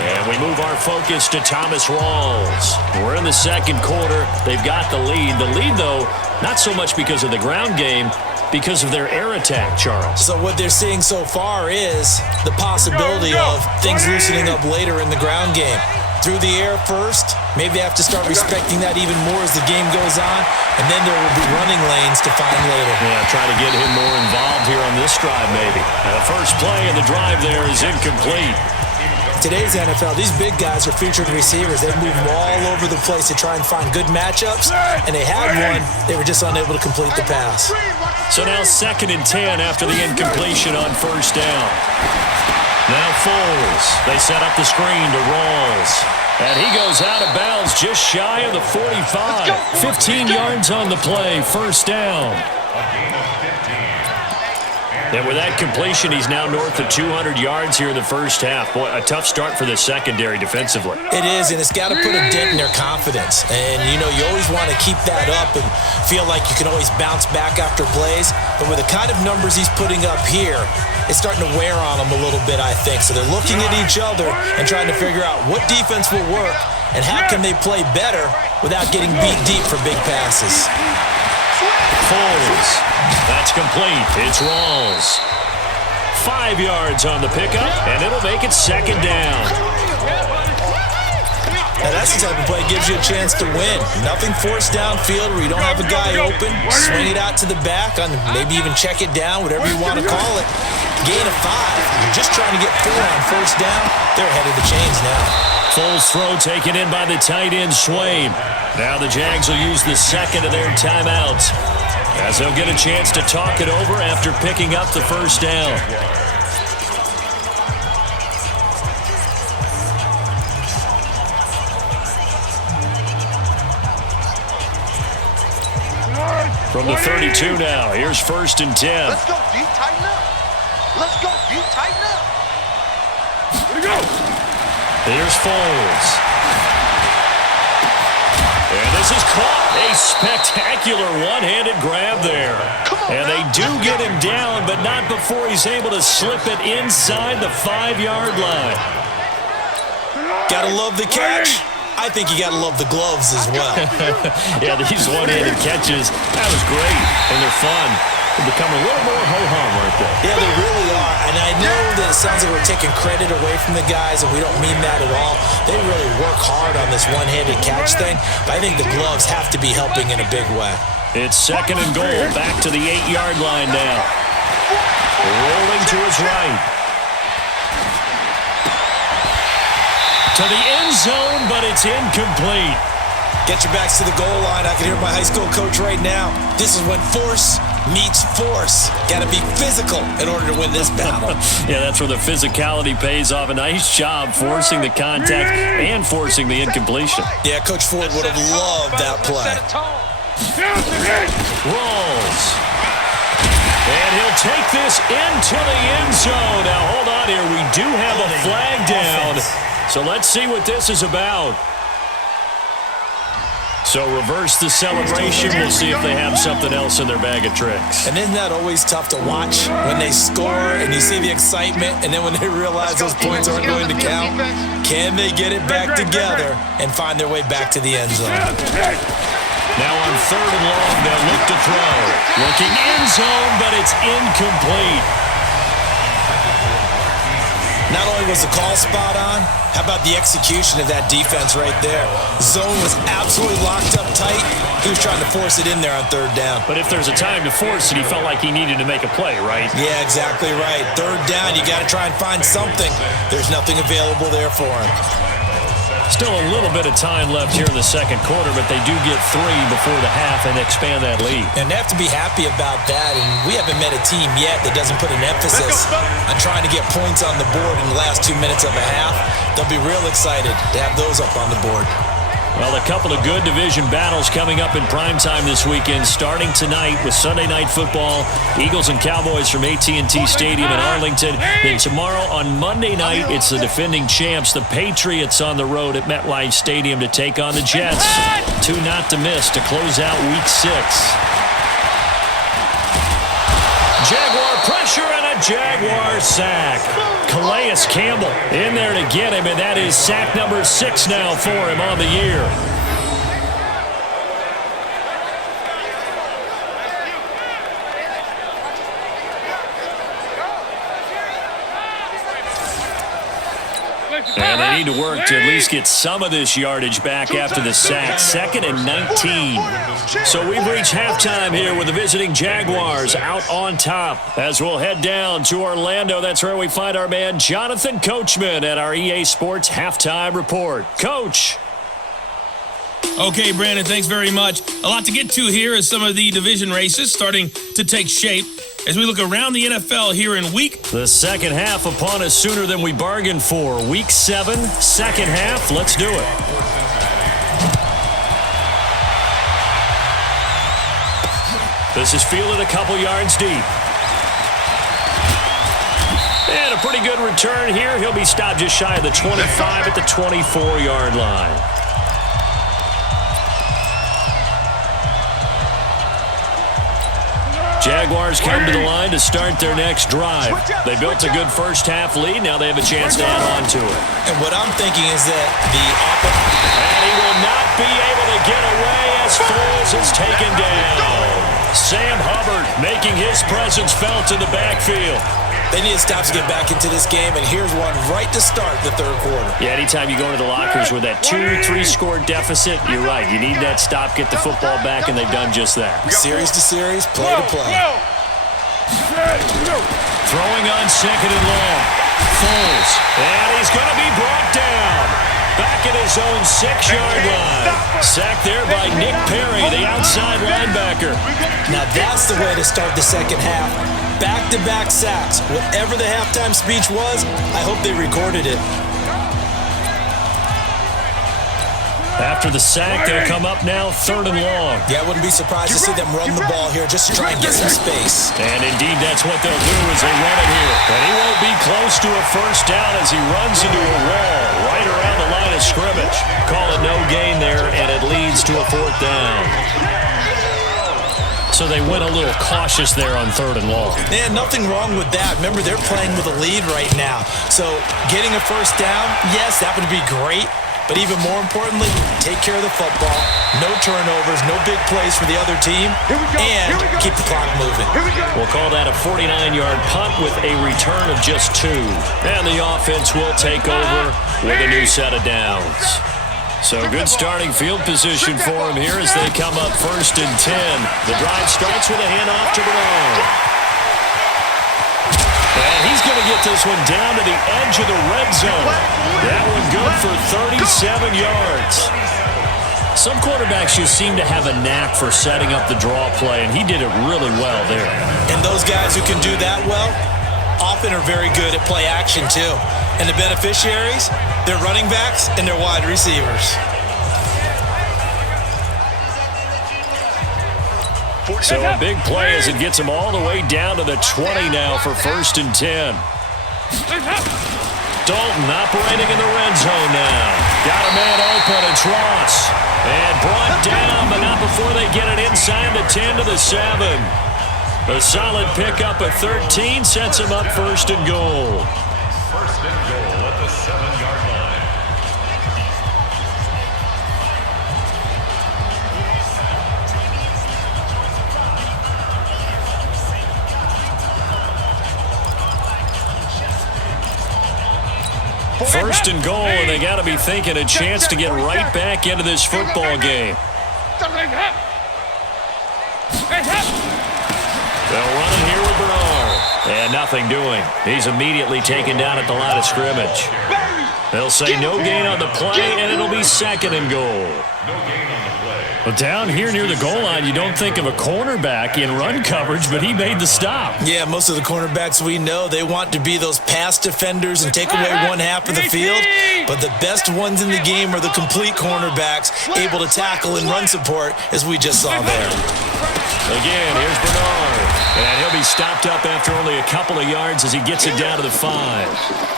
And we move our focus to Thomas Rawls. We're in the 2nd quarter. They've got the lead. The lead, though, not so much because of the ground game, because of their air attack, Charles. So what they're seeing so far is the possibility of things loosening up later in the ground game. Through the air first, maybe they have to start respecting that even more as the game goes on, and then there will be running lanes to find later. Yeah, try to get him more involved here on this drive, maybe. And the first play of the drive there is incomplete. Today's NFL, these big guys are featured receivers. They move all over the place to try and find good matchups, and they had one. They were just unable to complete the pass. So now 2nd and 10 after the incompletion on 1st down. Now Foles. They set up the screen to Rawls. And he goes out of bounds just shy of the 45. 15 yards on the play, 1st down. And with that completion, he's now north of 200 yards here in the 1st half. Boy, a tough start for the secondary defensively. It is, and it's got to put a dent in their confidence. And, you know, you always want to keep that up and feel like you can always bounce back after plays. But with the kind of numbers he's putting up here, it's starting to wear on them a little bit, I think. So they're looking at each other and trying to figure out what defense will work and how can they play better without getting beat deep for big passes. Foles. That's complete. It's Rawls. 5 yards on the pickup, and it'll make it 2nd down. Now that's the type of play that gives you a chance to win. Nothing forced downfield where you don't have a guy open. Swing it out to the back, on maybe even check it down, whatever you want to call it. Gain of 5. You're just trying to get 4 on 1st down. They're ahead of the chains now. Foles throw taken in by the tight end Swain. Now the Jags will use the 2nd of their timeouts, as they'll get a chance to talk it over after picking up the 1st down. From the 32 now, here's 1st and 10. Let's go, D. Tighten up. Let's go, D. Tighten up. Here's Foles. And this is caught. A spectacular one-handed grab there. And they do get him down, but not before he's able to slip it inside the 5-yard line. Gotta love the catch. I think you gotta love the gloves as well. Yeah, these one-handed catches, that was great, and they're fun. They become a little more ho-hum right there. Yeah, they really are. And I know that it sounds like we're taking credit away from the guys, and we don't mean that at all. They really work hard on this one-handed catch thing, but I think the gloves have to be helping in a big way. It's 2nd and goal, back to the 8-yard line now. Rolling to his right. To the end zone, but it's incomplete. Get your backs to the goal line. I can hear my high school coach right now. This is when force meets force. Got to be physical in order to win this battle. Yeah, that's where the physicality pays off. A nice job forcing the contact and forcing the incompletion. Yeah, Coach Ford would have loved that play. Rolls. And he'll take this into the end zone. Now, hold on here. We do have a flag down. So let's see what this is about. So reverse the celebration. We'll see if they have something else in their bag of tricks. And isn't that always tough to watch when they score and you see the excitement, and then when they realize those points aren't going to count? Can they get it back together and find their way back to the end zone? Now on 3rd and long, they'll look to throw. Looking end zone, but it's incomplete. Not only was the call spot on, how about the execution of that defense right there? Zone was absolutely locked up tight. He was trying to force it in there on 3rd down. But if there's a time to force it, he felt like he needed to make a play, right? Yeah, exactly right. 3rd down, you got to try and find something. There's nothing available there for him. Still a little bit of time left here in the 2nd quarter, but they do get 3 before the half and expand that lead. And they have to be happy about that, and we haven't met a team yet that doesn't put an emphasis on trying to get points on the board in the last 2 minutes of a half. They'll be real excited to have those up on the board. Well, a couple of good division battles coming up in primetime this weekend, starting tonight with Sunday Night Football, Eagles and Cowboys from AT&T Stadium in Arlington. Then tomorrow on Monday night, it's the defending champs, the Patriots, on the road at MetLife Stadium to take on the Jets. 2 not to miss to close out Week 6. Jaguar pressure and a Jaguar sack. Calais Campbell in there to get him, and that is sack number 6 now for him on the year. And they need to work to at least get some of this yardage back after the sack. 2nd and 19. So we've reached halftime here with the visiting Jaguars out on top. As we'll head down to Orlando, that's where we find our man Jonathan Coachman at our EA Sports Halftime Report. Coach. Okay, Brandon, thanks very much. A lot to get to here as some of the division races starting to take shape as we look around the NFL here in week. The second half upon us sooner than we bargained for. Week 7, second half. Let's do it. This is fielded a couple yards deep. And a pretty good return here. He'll be stopped just shy of the 25 at the 24-yard line. Jaguars come to the line to start their next drive. They built a good first half lead. Now they have a chance to add on to it. And what I'm thinking is that And he will not be able to get away as Foles is taken down. Sam Hubbard making his presence felt in the backfield. they need to stop to get back into this game, and here's one right to start the 3rd quarter. Yeah, anytime you go into the lockers with that 2-3 score deficit, you're right. You need that stop, get the football back, and they've done just that. Series to series, play to play. Throwing on 2nd and long. Foles. And he's going to be brought down. Back at his own 6-yard line. Sacked there by Nick Perry, the outside linebacker. Now that's the way to start the second half. Back-to-back sacks. Whatever the halftime speech was, I hope they recorded it. After the sack, they'll come up now 3rd and long. Yeah, I wouldn't be surprised to see them run the ball here just to try and get some space. And indeed, that's what they'll do as they run it here. And he won't be close to a first down as he runs into a wall right around the line of scrimmage. Call it no gain there, and it leads to a 4th down. So they went a little cautious there on 3rd and long. Yeah, nothing wrong with that. Remember, they're playing with a lead right now. So getting a 1st down, yes, that would be great. But even more importantly, take care of the football. No turnovers, no big plays for the other team. And keep the clock moving. We'll call that a 49-yard punt with a return of just 2. And the offense will take over with a new set of downs. So good starting field position for him here as they come up 1st and 10. The drive starts with a handoff to Bernard. And he's going to get this one down to the edge of the red zone. That one good for 37 yards. Some quarterbacks just seem to have a knack for setting up the draw play, and he did it really well there. And those guys who can do that well often are very good at play action too. And the beneficiaries, they're running backs and they're wide receivers. So a big play as it gets him all the way down to the 20 now for 1st and 10. Dalton operating in the red zone now. Got a man open. It's Ross. And brought down, but not before they get it inside the 10 to the 7. A solid pickup at 13 sets him up 1st and goal. 1st and goal at the 7-yard line. First and goal, and they got to be thinking a chance to get right back into this football game. They'll run it here with Bernard. And nothing doing. He's immediately taken down at the line of scrimmage. They'll say no gain on the play, and it'll be 2nd and goal. Well, down here near the goal line, you don't think of a cornerback in run coverage, but he made the stop. Yeah, most of the cornerbacks we know, they want to be those pass defenders and take away one half of the field. But the best ones in the game are the complete cornerbacks, able to tackle and run support, as we just saw there. Again, here's Bernard. And he'll be stopped up after only a couple of yards as he gets it down to the 5.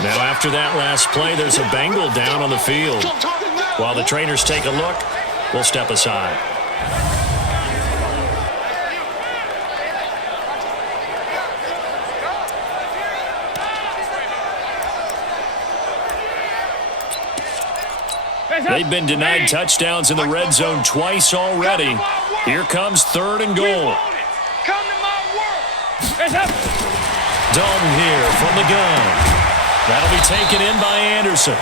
Now, after that last play, there's a Bengal down on the field. While the trainers take a look, we'll step aside. They've been denied touchdowns in the red zone twice already. Here comes 3rd and goal. Dalton here from the gun. That'll be taken in by Anderson.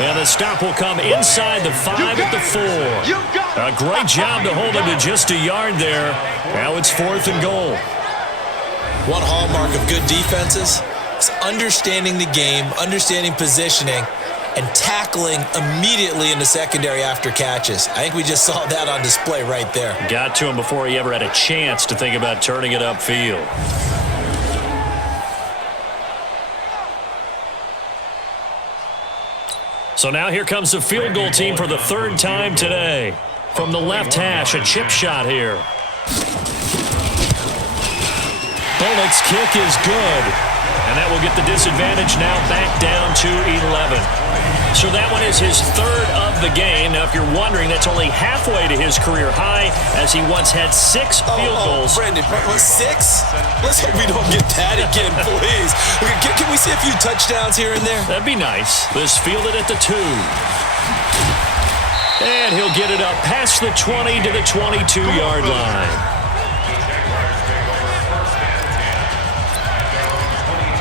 And the stop will come inside the 5 at the 4. A great job to hold him to just a yard there. Now it's 4th and goal. One hallmark of good defenses is understanding the game, understanding positioning, and tackling immediately in the secondary after catches. I think we just saw that on display right there. Got to him before he ever had a chance to think about turning it upfield. So now here comes the field goal team for the 3rd time today. From the left hash, a chip shot here. Bullock's kick is good. And that will get the disadvantage now back down to 11. So that one is his 3rd of the game. Now, if you're wondering, that's only halfway to his career high, as he once had 6 field goals. Brendan, 6? Let's hope we don't get that again, please. Can we see a few touchdowns here and there? That'd be nice. This fielded at the 2. And he'll get it up past the 20 to the 22-yard line.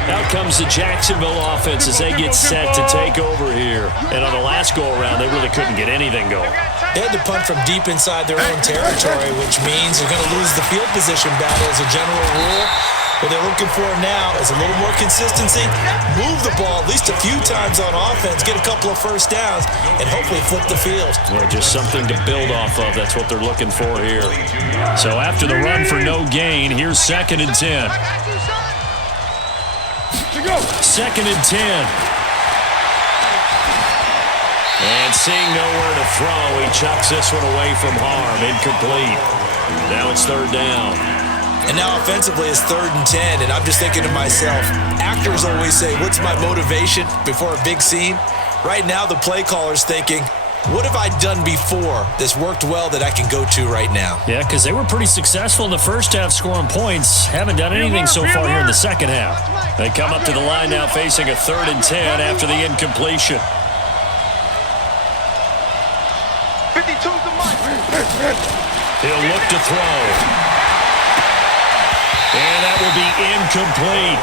Out comes the Jacksonville offense as they get set to take over here. And on the last go-around, they really couldn't get anything going. They had to punt from deep inside their own territory, which means they're going to lose the field position battle as a general rule. What they're looking for now is a little more consistency, move the ball at least a few times on offense, get a couple of 1st downs, and hopefully flip the field. Yeah, just something to build off of. That's what they're looking for here. So after the run for no gain, here's 2nd and 10. 2nd and 10. And seeing nowhere to throw, he chucks this one away from harm. Incomplete. Now it's 3rd down. And now offensively it's 3rd and 10, and I'm just thinking to myself, actors always say, what's my motivation before a big scene? Right now the play caller's thinking, What have I done before that's worked well that I can go to right now? Yeah, because they were pretty successful in the first half scoring points. Haven't done anything so far here in the second half. They come up to the line now facing a 3rd and 10 after the incompletion. 52's the mark. He'll look to throw. And that will be incomplete.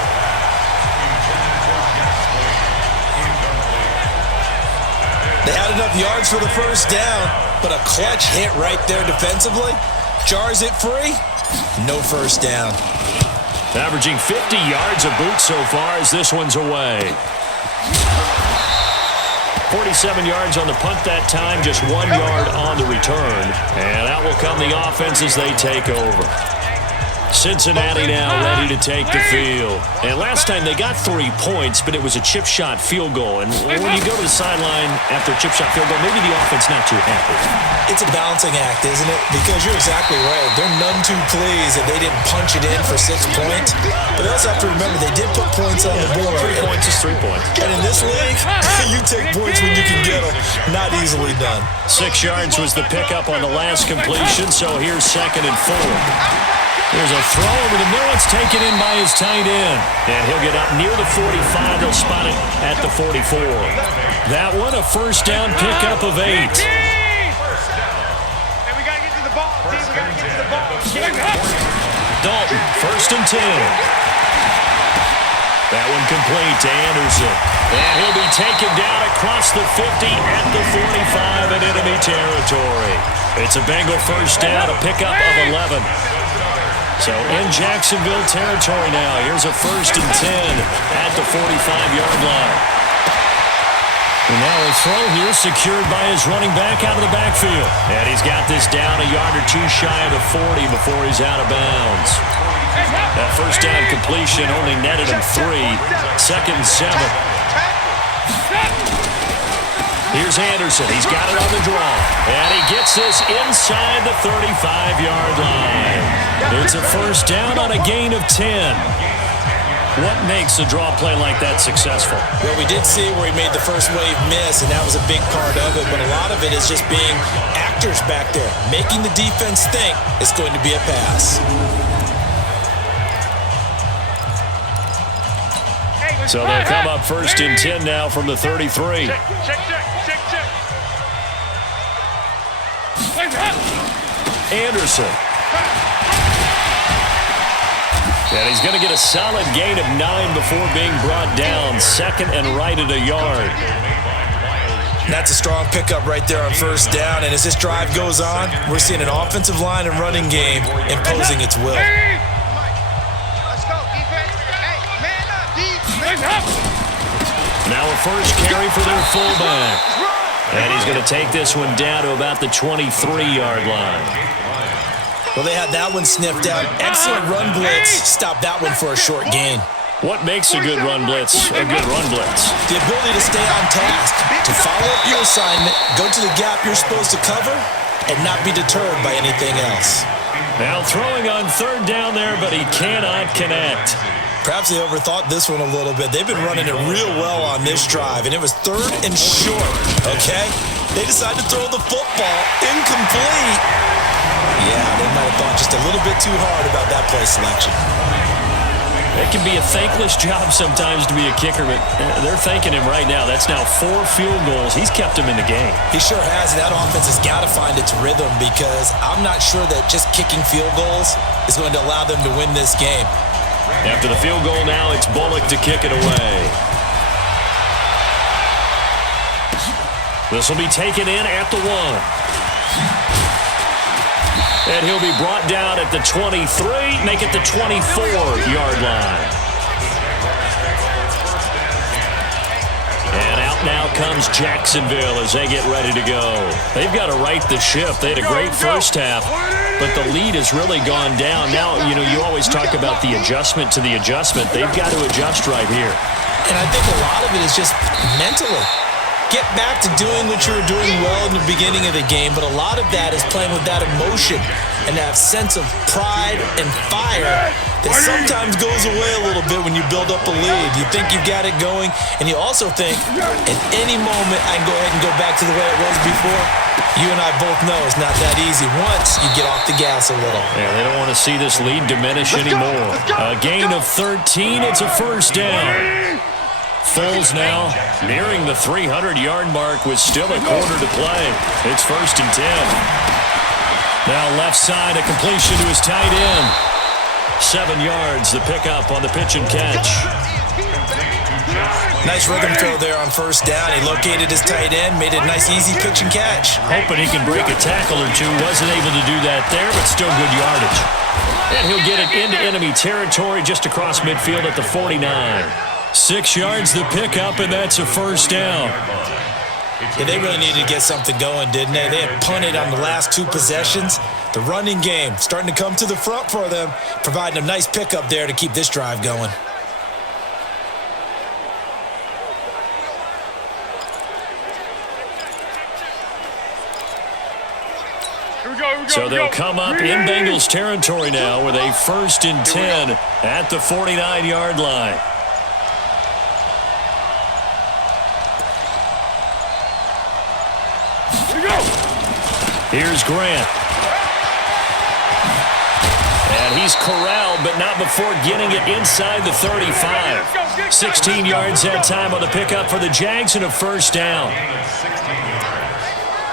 They had enough yards for the first down, but a clutch hit right there defensively. Jars it free. No first down. Averaging 50 yards a boot so far as this one's away. 47 yards on the punt that time, just 1 yard on the return. And out will come the offense as they take over. Cincinnati now ready to take the field. And last time they got 3 points, but it was a chip shot field goal. And when you go to the sideline after a chip shot field goal, maybe the offense not too happy. It's a balancing act, isn't it? Because you're exactly right. They're none too pleased that they didn't punch it in for 6 points. But they also have to remember they did put points on the board. 3 points is 3 points. And in this league, you take points when you can get them. Not easily done. 6 yards was the pickup on the last completion, so here's 2nd and 4. There's a throw over the middle. It's taken in by his tight end. And he'll get up near the 45. They'll spot it at the 44. That one, a first down pickup of 8. Hey, we got to get to the ball, team. We got to get to the ball. Dalton, 1st and 10. That one complete to Anderson. And he'll be taken down across the 50 at the 45 in enemy territory. It's a Bengal first down, a pickup of 11. So in Jacksonville territory now. Here's a 1st and 10 at the 45-yard line. And now a throw here secured by his running back out of the backfield. And he's got this down a yard or 2 shy of the 40 before he's out of bounds. That first down completion only netted him 3. 2nd and 7. Here's Anderson. He's got it on the draw. And he gets this inside the 35-yard line. It's a first down on a gain of 10. What makes a draw play like that successful? Well, we did see where he made the first wave miss, and that was a big part of it. But a lot of it is just being actors back there, making the defense think it's going to be a pass. So they'll come up 1st and 10 now from the 33. Check. Anderson. And he's going to get a solid gain of 9 before being brought down. 2nd and right at a yard. That's a strong pickup right there on first down. And as this drive goes on, we're seeing an offensive line and running game imposing its will. Let's go, defense. Hey, man up, defense. Now a first carry for their fullback. And he's going to take this one down to about the 23-yard line. Well, they had that one sniffed out. Excellent run blitz. Stop that one for a short gain. What makes a good run blitz a good run blitz? The ability to stay on task, to follow up your assignment, go to the gap you're supposed to cover, and not be deterred by anything else. Now throwing on 3rd down there, but he cannot connect. Perhaps they overthought this one a little bit. They've been running it real well on this drive, and it was 3rd and short, okay? They decided to throw the football incomplete. Yeah, they might have thought just a little bit too hard about that play selection. It can be a thankless job sometimes to be a kicker, but they're thanking him right now. That's now 4 field goals. He's kept him in the game. He sure has, and that offense has got to find its rhythm because I'm not sure that just kicking field goals is going to allow them to win this game. After the field goal now, it's Bullock to kick it away. This will be taken in at the 1. And he'll be brought down at the 23, make it the 24-yard line. And out now comes Jacksonville as they get ready to go. They've got to right the ship. They had a great first half, but the lead has really gone down. Now, you always talk about the adjustment to the adjustment. They've got to adjust right here. And I think a lot of it is just mentally. get back to doing what you were doing well in the beginning of the game, but a lot of that is playing with that emotion and that sense of pride and fire that sometimes goes away a little bit when you build up a lead. You think you've got it going, and you also think, at any moment, I can go ahead and go back to the way it was before. You and I both know it's not that easy once you get off the gas a little. Yeah, they don't want to see this lead diminish anymore. A gain of 13, it's a first down. Foles now nearing the 300-yard mark with still a quarter to play. It's 1st and 10. Now left side, a completion to his tight end. 7 yards, the pickup on the pitch and catch. Nice rhythm throw there on 1st down. He located his tight end, made it a nice easy pitch and catch. Hoping he can break a tackle or two. Wasn't able to do that there, but still good yardage. And he'll get it into enemy territory just across midfield at the 49. 6 yards the pickup, and that's a first down. Yeah, they really needed to get something going, didn't they? They had punted on the last 2 possessions. The running game starting to come to the front for them, providing a nice pickup there to keep this drive going. So they'll come up in Bengals territory now with a 1st and 10 at the 49-yard line. Here's Grant. And he's corralled, but not before getting it inside the 35. 16 yards that time on the pickup for the Jags and a first down.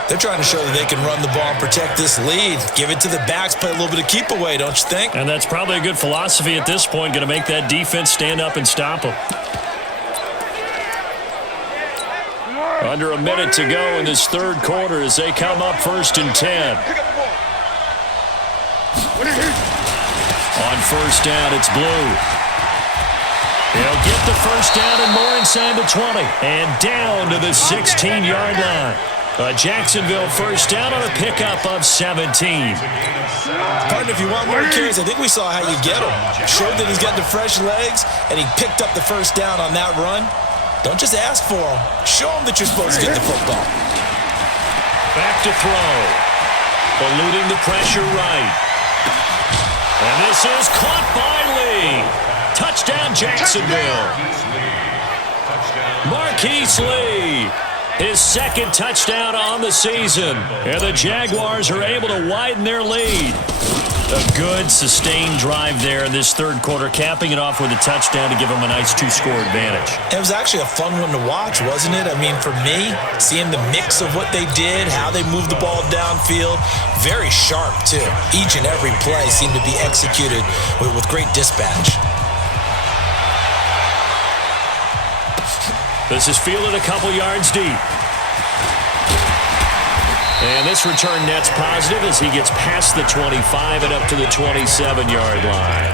They're trying to show that they can run the ball and protect this lead. Give it to the backs, play a little bit of keep away, don't you think? And that's probably a good philosophy at this point, going to make that defense stand up and stop them. Under a minute to go in this 3rd quarter as they come up 1st and 10. On 1st down, it's Blue. He'll get the first down and more inside the 20. And down to the 16-yard line. A Jacksonville first down on a pickup of 17. Partner, if you want more carries, I think we saw how you get him. Showed that he's got the fresh legs, and he picked up the first down on that run. Don't just ask for him. Show him that you're supposed to get the football. Back to throw. Eluding the pressure right. And this is caught by Lee. Touchdown, Jacksonville. Marquise Lee. His 2nd touchdown on the season. And the Jaguars are able to widen their lead. A good, sustained drive there in this 3rd quarter, capping it off with a touchdown to give them a nice 2-score advantage. It was actually a fun one to watch, wasn't it? I mean, for me, seeing the mix of what they did, how they moved the ball downfield, very sharp, too. Each and every play seemed to be executed with great dispatch. This is fielded a couple yards deep. And this return net's positive as he gets past the 25 and up to the 27-yard line.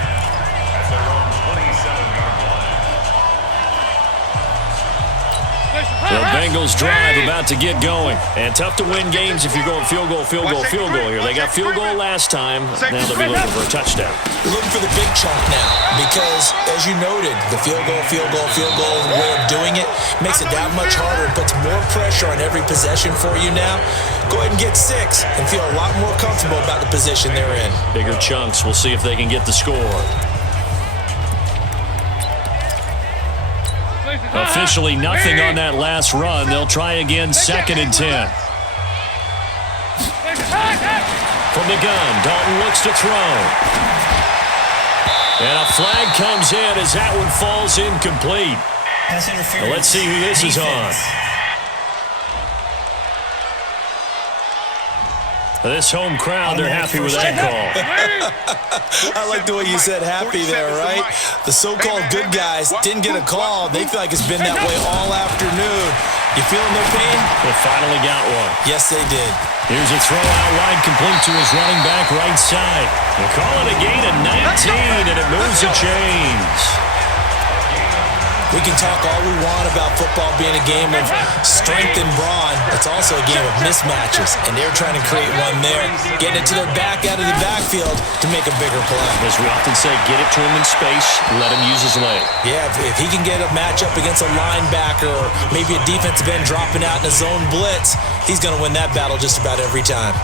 The Bengals drive about to get going. And tough to win games if you're going field goal here. They got field goal last time. Now they'll be looking for a touchdown. You're looking for the big chunk now because, as you noted, the field goal way of doing it makes it that much harder. It puts more pressure on every possession for you now. Go ahead and get 6 and feel a lot more comfortable about the position they're in. Bigger chunks. We'll see if they can get the score. Officially nothing on that last run. They'll try again, 2nd and 10. From the gun, Dalton looks to throw. And a flag comes in as that one falls incomplete. Now let's see who this is on. This home crowd, they're happy with that call. I like the way you said happy there, right? The so-called good guys didn't get a call. They feel like it's been that way all afternoon. You feeling their pain? They finally got one. Yes, they did. Here's a throw out wide, complete to his running back right side. They call it a gain of 19, and it moves the chains. We can talk all we want about football being a game of strength and brawn. It's also a game of mismatches, and they're trying to create one there, getting it to their back out of the backfield to make a bigger play. As we often say, get it to him in space, let him use his leg. Yeah, if he can get a matchup against a linebacker or maybe a defensive end dropping out in a zone blitz, he's going to win that battle just about every time.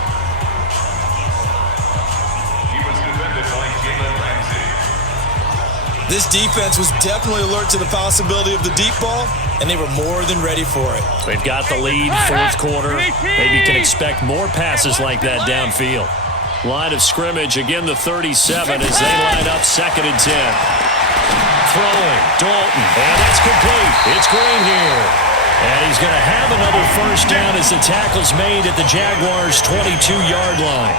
This defense was definitely alert to the possibility of the deep ball, and they were more than ready for it. They've got the lead, fourth quarter. Maybe can expect more passes like that downfield. Line of scrimmage, again the 37 as they line up 2nd and 10. Throwing, Dalton, and that's complete. It's Green here. And he's going to have another first down as the tackle's made at the Jaguars' 22-yard line.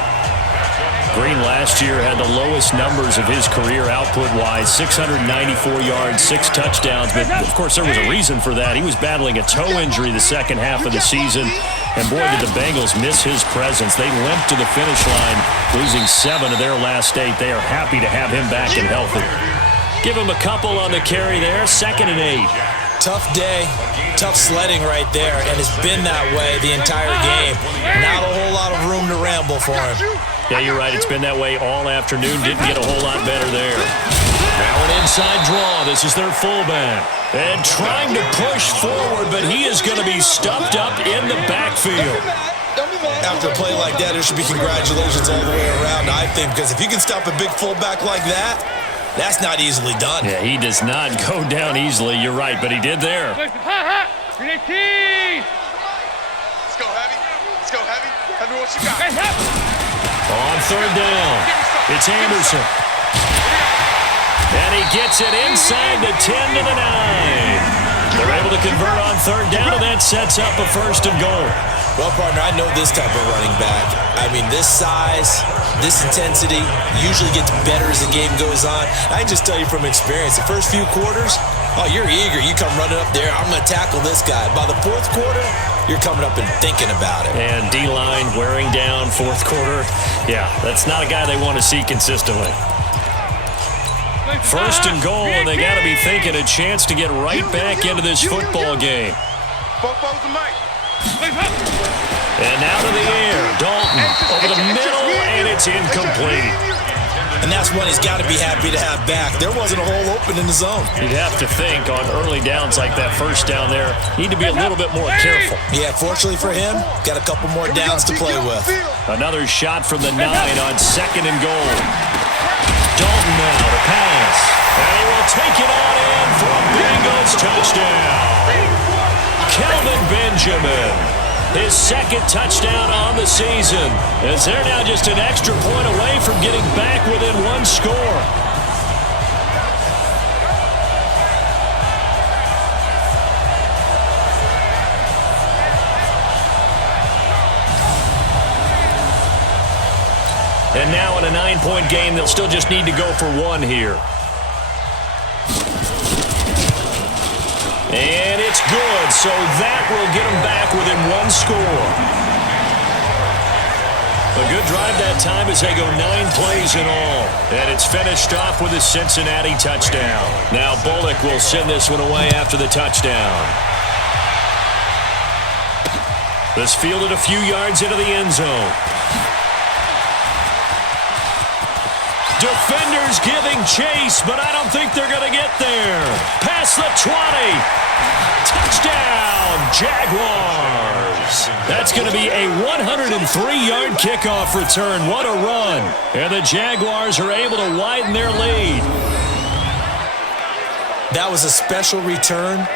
Green last year had the lowest numbers of his career output-wise, 694 yards, 6 touchdowns. But, of course, there was a reason for that. He was battling a toe injury the second half of the season. And, boy, did the Bengals miss his presence. They limped to the finish line, losing 7 of their last 8. They are happy to have him back and healthy. Give him a couple on the carry there, 2nd and 8. Tough day, tough sledding right there, and it's been that way the entire game. Not a whole lot of room to ramble for him. Yeah, you're right. It's been that way all afternoon. Didn't get a whole lot better there. Now an inside draw. This is their fullback. And trying to push forward, but he is going to be stuffed up in the backfield. After a play like that, there should be congratulations all the way around, I think, because if you can stop a big fullback like that, that's not easily done. Yeah, he does not go down easily. You're right, but he did there. Let's go heavy. Let's go heavy. Tell me what you got. On 3rd down, it's Anderson. And he gets it inside the 10 to the 9. They're able to convert on 3rd down, and that sets up a 1st and goal. Well, partner, I know this type of running back. I mean, this size, this intensity usually gets better as the game goes on. I can just tell you from experience, the first few quarters, oh, you're eager. You come running up there, I'm going to tackle this guy. By the 4th quarter, you're coming up and thinking about it. And D-line wearing down 4th quarter. Yeah, that's not a guy they want to see consistently. 1st and goal, and they got to be thinking a chance to get right back into this football game. And now to the air. Dalton over the middle, and it's incomplete. And that's one he's got to be happy to have back. There wasn't a hole open in the zone. You'd have to think on early downs like that first down there, need to be a little bit more careful. Yeah, fortunately for him, got a couple more downs to play with. Another shot from the 9 on 2nd and goal. Dalton now to pass. And he will take it on in for a Bengals touchdown. Kelvin Benjamin. His 2nd touchdown on the season, as they're now just an extra point away from getting back within 1 score. And now in a 9-point game, they'll still just need to go for 1 here. And it's good, so that will get them back within 1 score. A good drive that time as they go 9 plays in all. And it's finished off with a Cincinnati touchdown. Now Bullock will send this one away after the touchdown. This fielded a few yards into the end zone. Defenders giving chase, but I don't think they're going to get there. Past the 20. Touchdown, Jaguars. That's going to be a 103-yard kickoff return. What a run. And the Jaguars are able to widen their lead. That was a special return,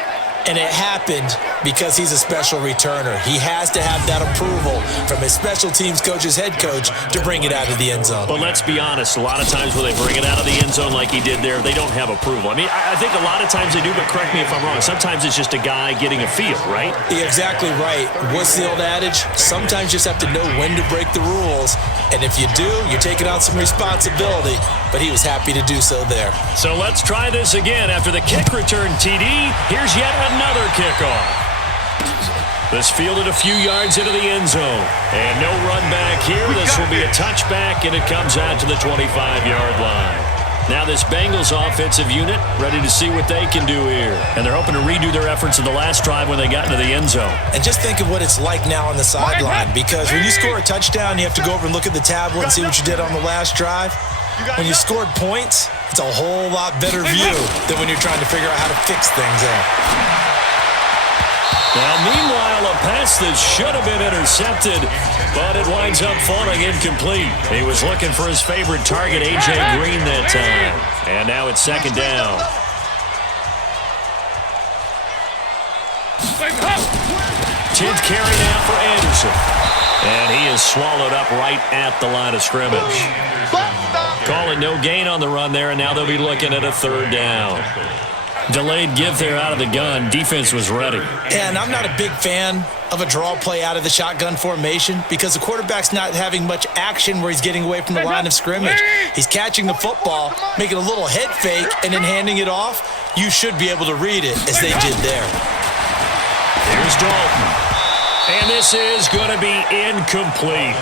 and it happened because he's a special returner. He has to have that approval from his special teams coach's head coach to bring it out of the end zone. But let's be honest, a lot of times when they bring it out of the end zone like he did there, they don't have approval. I mean, I think a lot of times they do, but correct me if I'm wrong. Sometimes it's just a guy getting a feel, right? You're exactly right. What's the old adage? Sometimes you just have to know when to break the rules. And if you do, you're taking on some responsibility. But he was happy to do so there. So let's try this again. After the kick return, TD, here's yet another kickoff. This fielded a few yards into the end zone. And no run back here. This will be a touchback, and it comes out to the 25-yard line. Now this Bengals offensive unit ready to see what they can do here. And they're hoping to redo their efforts in the last drive when they got into the end zone. And just think of what it's like now on the sideline, because when you score a touchdown, you have to go over and look at the tablet and see what you did on the last drive. When you scored points, it's a whole lot better view than when you're trying to figure out how to fix things out. Now, meanwhile, a pass that should have been intercepted, but it winds up falling incomplete. He was looking for his favorite target, A.J. Green, that time. And now it's second down. 10th carry now for Anderson. And he is swallowed up right at the line of scrimmage. Calling no gain on the run there, and now they'll be looking at a third down. Delayed give there out of the gun. Defense was ready. And I'm not a big fan of a draw play out of the shotgun formation because the quarterback's not having much action where he's getting away from the line of scrimmage. He's catching the football, making a little head fake, and then handing it off. You should be able to read it as they did there. Here's Dalton. And this is going to be incomplete.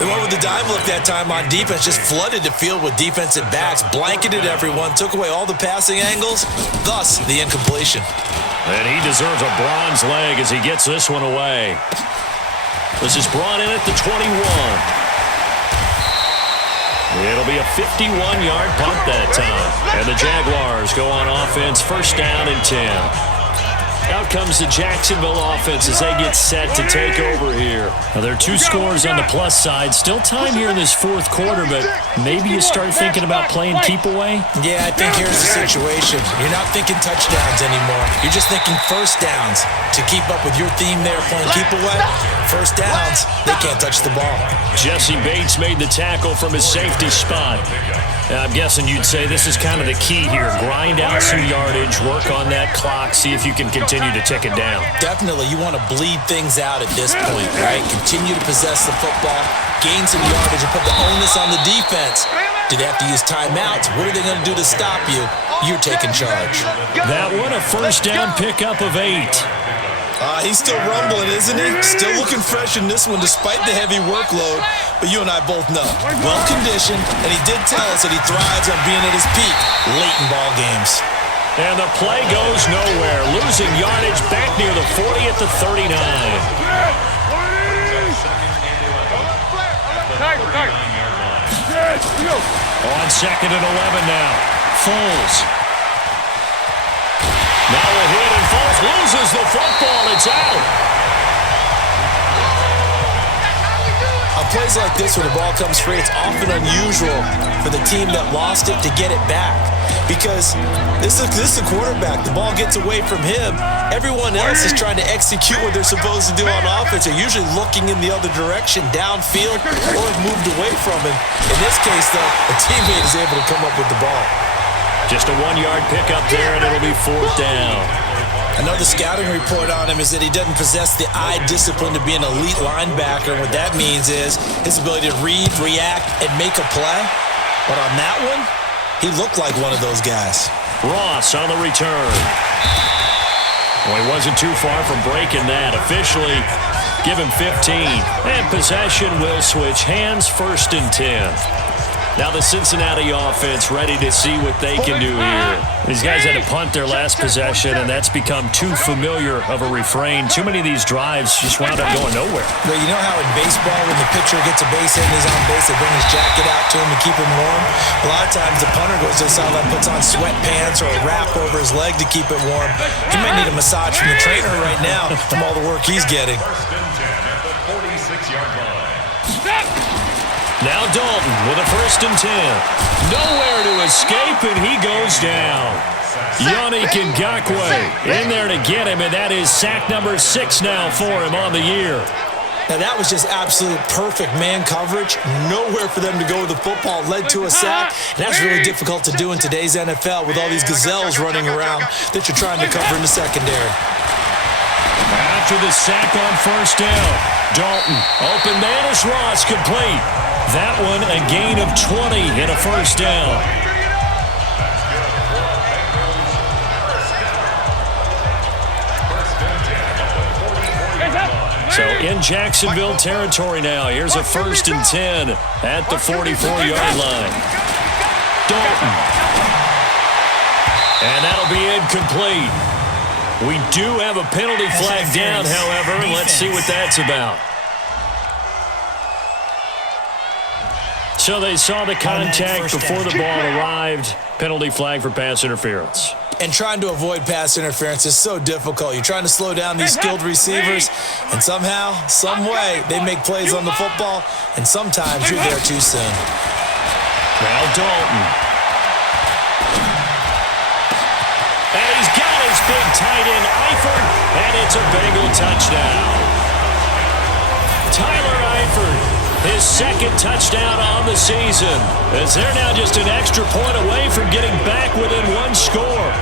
They went with the dive look that time on defense, just flooded the field with defensive backs, blanketed everyone, took away all the passing angles, thus the incompletion. And he deserves a bronze leg as he gets this one away. This is brought in at the 21. It'll be a 51-yard punt that time. And the Jaguars go on offense, first down and 10. Out comes the Jacksonville offense as they get set to take over here. Now, there are two scores on the plus side. Still time here in this fourth quarter, but maybe you start thinking about playing keep away? Yeah, I think here's the situation. You're not thinking touchdowns anymore. You're just thinking first downs. To keep up with your theme there, playing keep away, first downs, they can't touch the ball. Jesse Bates made the tackle from his safety spot. I'm guessing you'd say this is kind of the key here. Grind out some yardage, work on that clock, see if you can continue to tick it down. Definitely, you want to bleed things out at this point, right? Continue to possess the football, gain some yardage, and put the onus on the defense. Do they have to use timeouts? What are they going to do to stop you? You're taking charge. That one, a first down pickup of 8. He's still rumbling, isn't he? Still looking fresh in this one despite the heavy workload. But you and I both know, well-conditioned, and he did tell us that he thrives on being at his peak late in ball games. And the play goes nowhere. Losing yardage back near the 40 at the 39. On second and 11 now. Foles. Now a hit, and Foles loses the football. It's out. On plays like this where the ball comes free, it's often unusual for the team that lost it to get it back. Because this is the quarterback. The ball gets away from him. Everyone else is trying to execute what they're supposed to do on offense. They're usually looking in the other direction, downfield, or have moved away from him. In this case, though, a teammate is able to come up with the ball. Just a 1-yard pickup there, and it'll be fourth down. Another scouting report on him is that he doesn't possess the eye discipline to be an elite linebacker. And what that means is his ability to read, react, and make a play. But on that one, he looked like one of those guys. Ross on the return. Well, he wasn't too far from breaking that. Officially, give him 15. And possession will switch hands, first and 10. Now the Cincinnati offense ready to see what they can do here. These guys had to punt their last possession, and that's become too familiar of a refrain. Too many of these drives just wound up going nowhere. But you know how in baseball, when the pitcher gets a base hit and he's on base, they bring his jacket out to him to keep him warm? A lot of times the punter goes to the sideline, puts on sweatpants or a wrap over his leg to keep it warm. He might need a massage from the trainer right now from all the work he's getting. First and 10 at the 46-yard line. Now Dalton with a first and 10. Nowhere to escape, and he goes down. Yannick Ngakoue in there to get him, and that is sack number 6 now for him on the year. Now that was just absolute perfect man coverage. Nowhere for them to go with the football. Led to a sack. And that's really difficult to do in today's NFL with all these gazelles running around that you're trying to cover in the secondary. After the sack on first down, Dalton, open man is Ross, complete. That one a gain of 20 and a first down. So in Jacksonville territory now. Here's a 1st and 10 at the 44-yard line. Dalton. And that'll be incomplete. We do have a penalty flag down, however. Let's see what that's about. So they saw the contact before the ball arrived. Penalty flag for pass interference. And trying to avoid pass interference is so difficult. You're trying to slow down these skilled receivers, and somehow, some way, they make plays on the football, and sometimes you're there too soon. Now Dalton. And he's got his big tight end, Eifert, and it's a Bengal touchdown. Tyler Eifert, his 2nd touchdown on the season, as they're now just an extra point away from getting back within 1 score.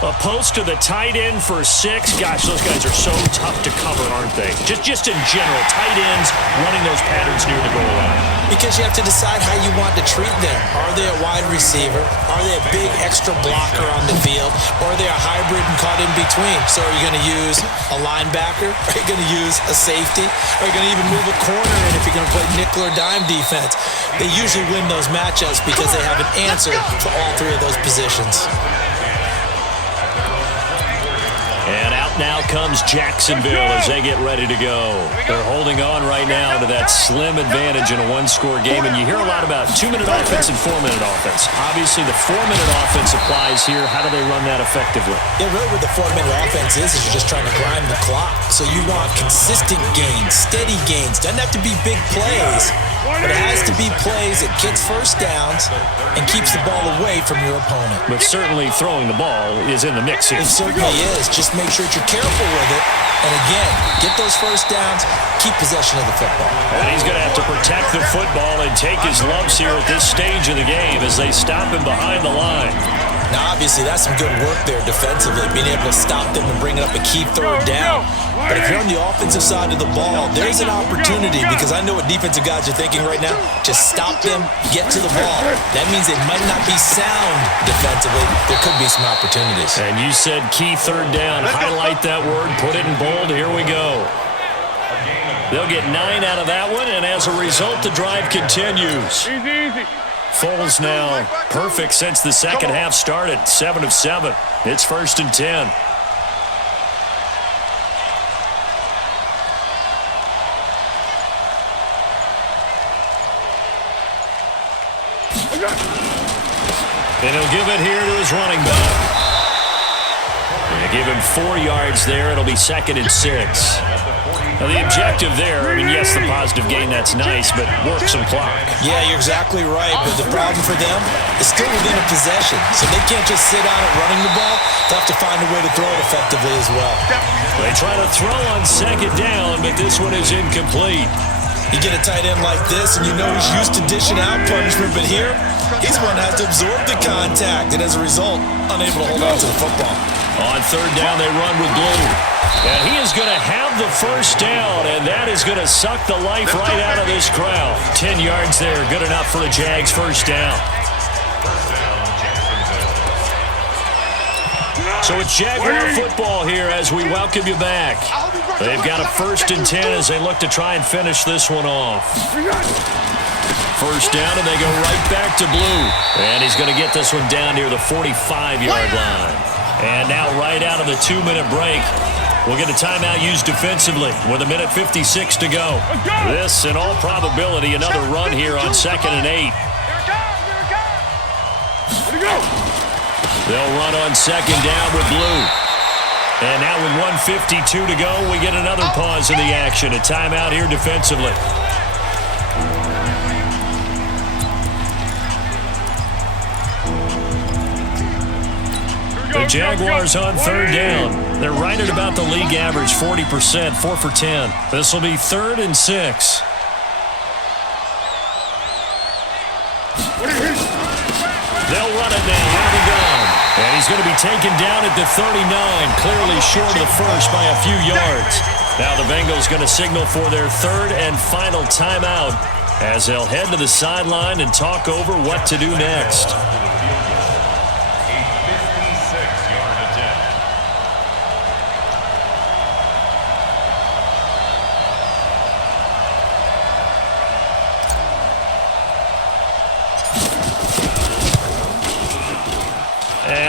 A post to the tight end for 6. Gosh, those guys are so tough to cover, aren't they? Just in general, tight ends running those patterns near the goal line. Because you have to decide how you want to treat them. Are they a wide receiver? Are they a big extra blocker on the field? Or are they a hybrid and caught in between? So are you going to use a linebacker? Are you going to use a safety? Are you going to even move a corner in if you're going to play nickel or dime defense? They usually win those matchups because they have an answer for all 3 of those positions. And out now comes Jacksonville as they get ready to go. They're holding on right now to that slim advantage in a 1-score game. And you hear a lot about 2-minute offense and 4-minute offense. Obviously, the 4-minute offense applies here. How do they run that effectively? Yeah, really what the 4-minute offense is you're just trying to grind the clock. So you want consistent gains, steady gains. Doesn't have to be big plays, but it has to be plays that gets first downs and keeps the ball away from your opponent. But certainly throwing the ball is in the mix here. It certainly is. Just make sure that you're careful with it. And again, get those first downs, keep possession of the football. And he's going to have to protect the football and take his lumps here at this stage of the game as they stop him behind the line. Now, obviously, that's some good work there defensively, being able to stop them and bring it up a key 3rd down. But if you're on the offensive side of the ball, there's an opportunity because I know what defensive guys are thinking right now. Just stop them, get to the ball. That means it might not be sound defensively. There could be some opportunities. And you said key 3rd down. Highlight that word, put it in bold. Here we go. They'll get 9 out of that one, and as a result, the drive continues. Foles now perfect since the second half started. 7 of 7. It's 1st and 10. And he'll give it here to his running back. They give him 4 yards there. It'll be 2nd and 6. Now, the objective there, I mean, yes, the positive gain, that's nice, but work some clock. Yeah, you're exactly right, but the problem for them is still within a possession, so they can't just sit on it running the ball. They'll have to find a way to throw it effectively as well. They try to throw on 2nd down, but this one is incomplete. You get a tight end like this, and you know he's used to dishing out punishment, but here, he's going to have to absorb the contact, and as a result, unable to hold on to the football. On 3rd down, they run with Blue. And he is going to have the first down, and that is going to suck the life right out of this crowd. 10 yards there, good enough for a Jags first down. So it's Jaguar football here as we welcome you back. They've got a 1st and 10 as they look to try and finish this one off. First down, and they go right back to Blue. And he's going to get this one down near the 45-yard line. And now right out of the 2-minute break, we'll get a timeout used defensively with 1:56 to go. This, in all probability, another run here on 2nd and 8. They'll run on 2nd down with Blue. And now with 1:52 to go, we get another pause in the action. A timeout here defensively. The Jaguars on 3rd down. They're right at about the league average, 40%, 4 for 10. This will be 3rd and 6. They'll run it now. Out he goes. And he's going to be taken down at the 39, clearly short of the first by a few yards. Now the Bengals going to signal for their 3rd and final timeout as they'll head to the sideline and talk over what to do next.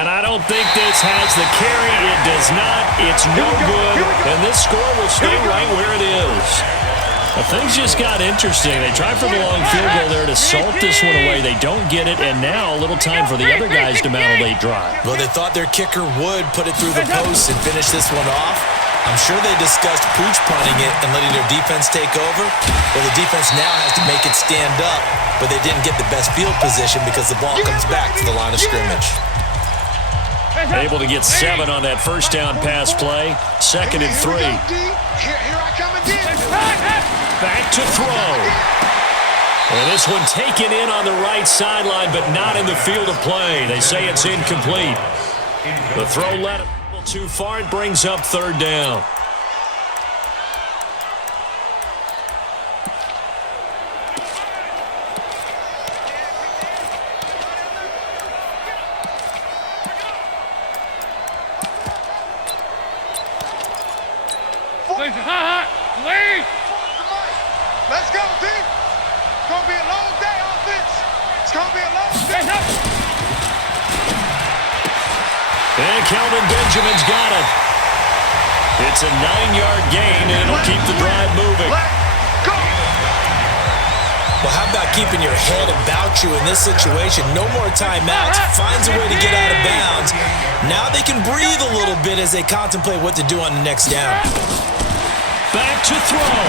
And I don't think this has the carry. It does not. It's no good. And this score will stay right where it is. Well, things just got interesting. They tried for the long field goal there to salt this one away. They don't get it, and now a little time for the other guys to mount a late drive. Well, they thought their kicker would put it through the post and finish this one off. I'm sure they discussed pooch punting it and letting their defense take over. Well, the defense now has to make it stand up, but they didn't get the best field position because the ball comes back to the line of scrimmage. Able to get 7 on that first down pass play. 2nd and 3. Here I come again. Back to throw. And this one taken in on the right sideline, but not in the field of play. They say it's incomplete. The throw led a little too far. It brings up 3rd down. Let's go, team. It's going to be a long day, offense. It's going to be a long day. And Kelvin Benjamin's got it. It's a 9-yard gain, and it'll keep the drive moving. Let's go. Well, how about keeping your head about you in this situation? No more timeouts. Finds a way to get out of bounds. Now they can breathe a little bit as they contemplate what to do on the next down. Back to throw.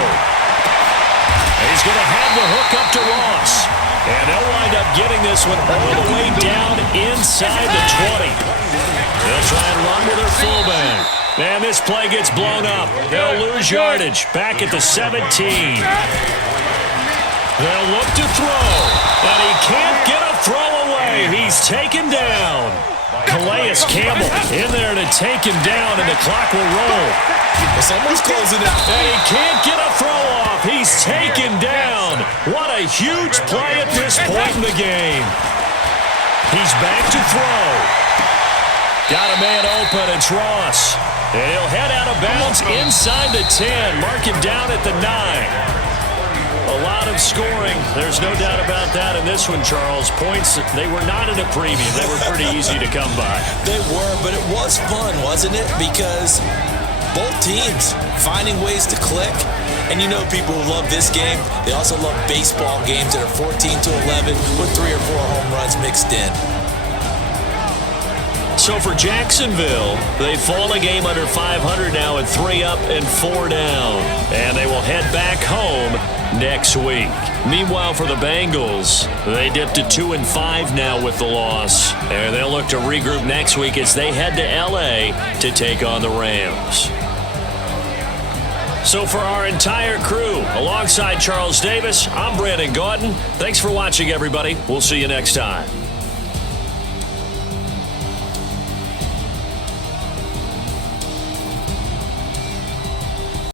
He's going to have the hook up to Ross. And they'll wind up getting this one all the way down inside the 20. They'll try and run with their fullback. And this play gets blown up. They'll lose yardage. Back at the 17. They'll look to throw. And he can't get a throw away. He's taken down. Calais Campbell in there to take him down, and the clock will roll. Someone's closing it. And he can't get a throw off. He's taken down. What a huge play at this point in the game. He's back to throw. Got a man open. It's Ross. And he'll head out of bounds inside the 10. Mark him down at the 9. A lot of scoring. There's no doubt about that in this one, Charles. Points, they were not in a premium. They were pretty easy to come by. They were, but it was fun, wasn't it? Because both teams finding ways to click. And you know people who love this game, they also love baseball games that are 14-11 with 3 or 4 home runs mixed in. So for Jacksonville, they fall a game under 500 now at 3 up and 4 down. And they will head back home next week. Meanwhile, for the Bengals, they dipped to 2-5 now with the loss. And they'll look to regroup next week as they head to L.A. to take on the Rams. So for our entire crew, alongside Charles Davis, I'm Brandon Gautin. Thanks for watching, everybody. We'll see you next time.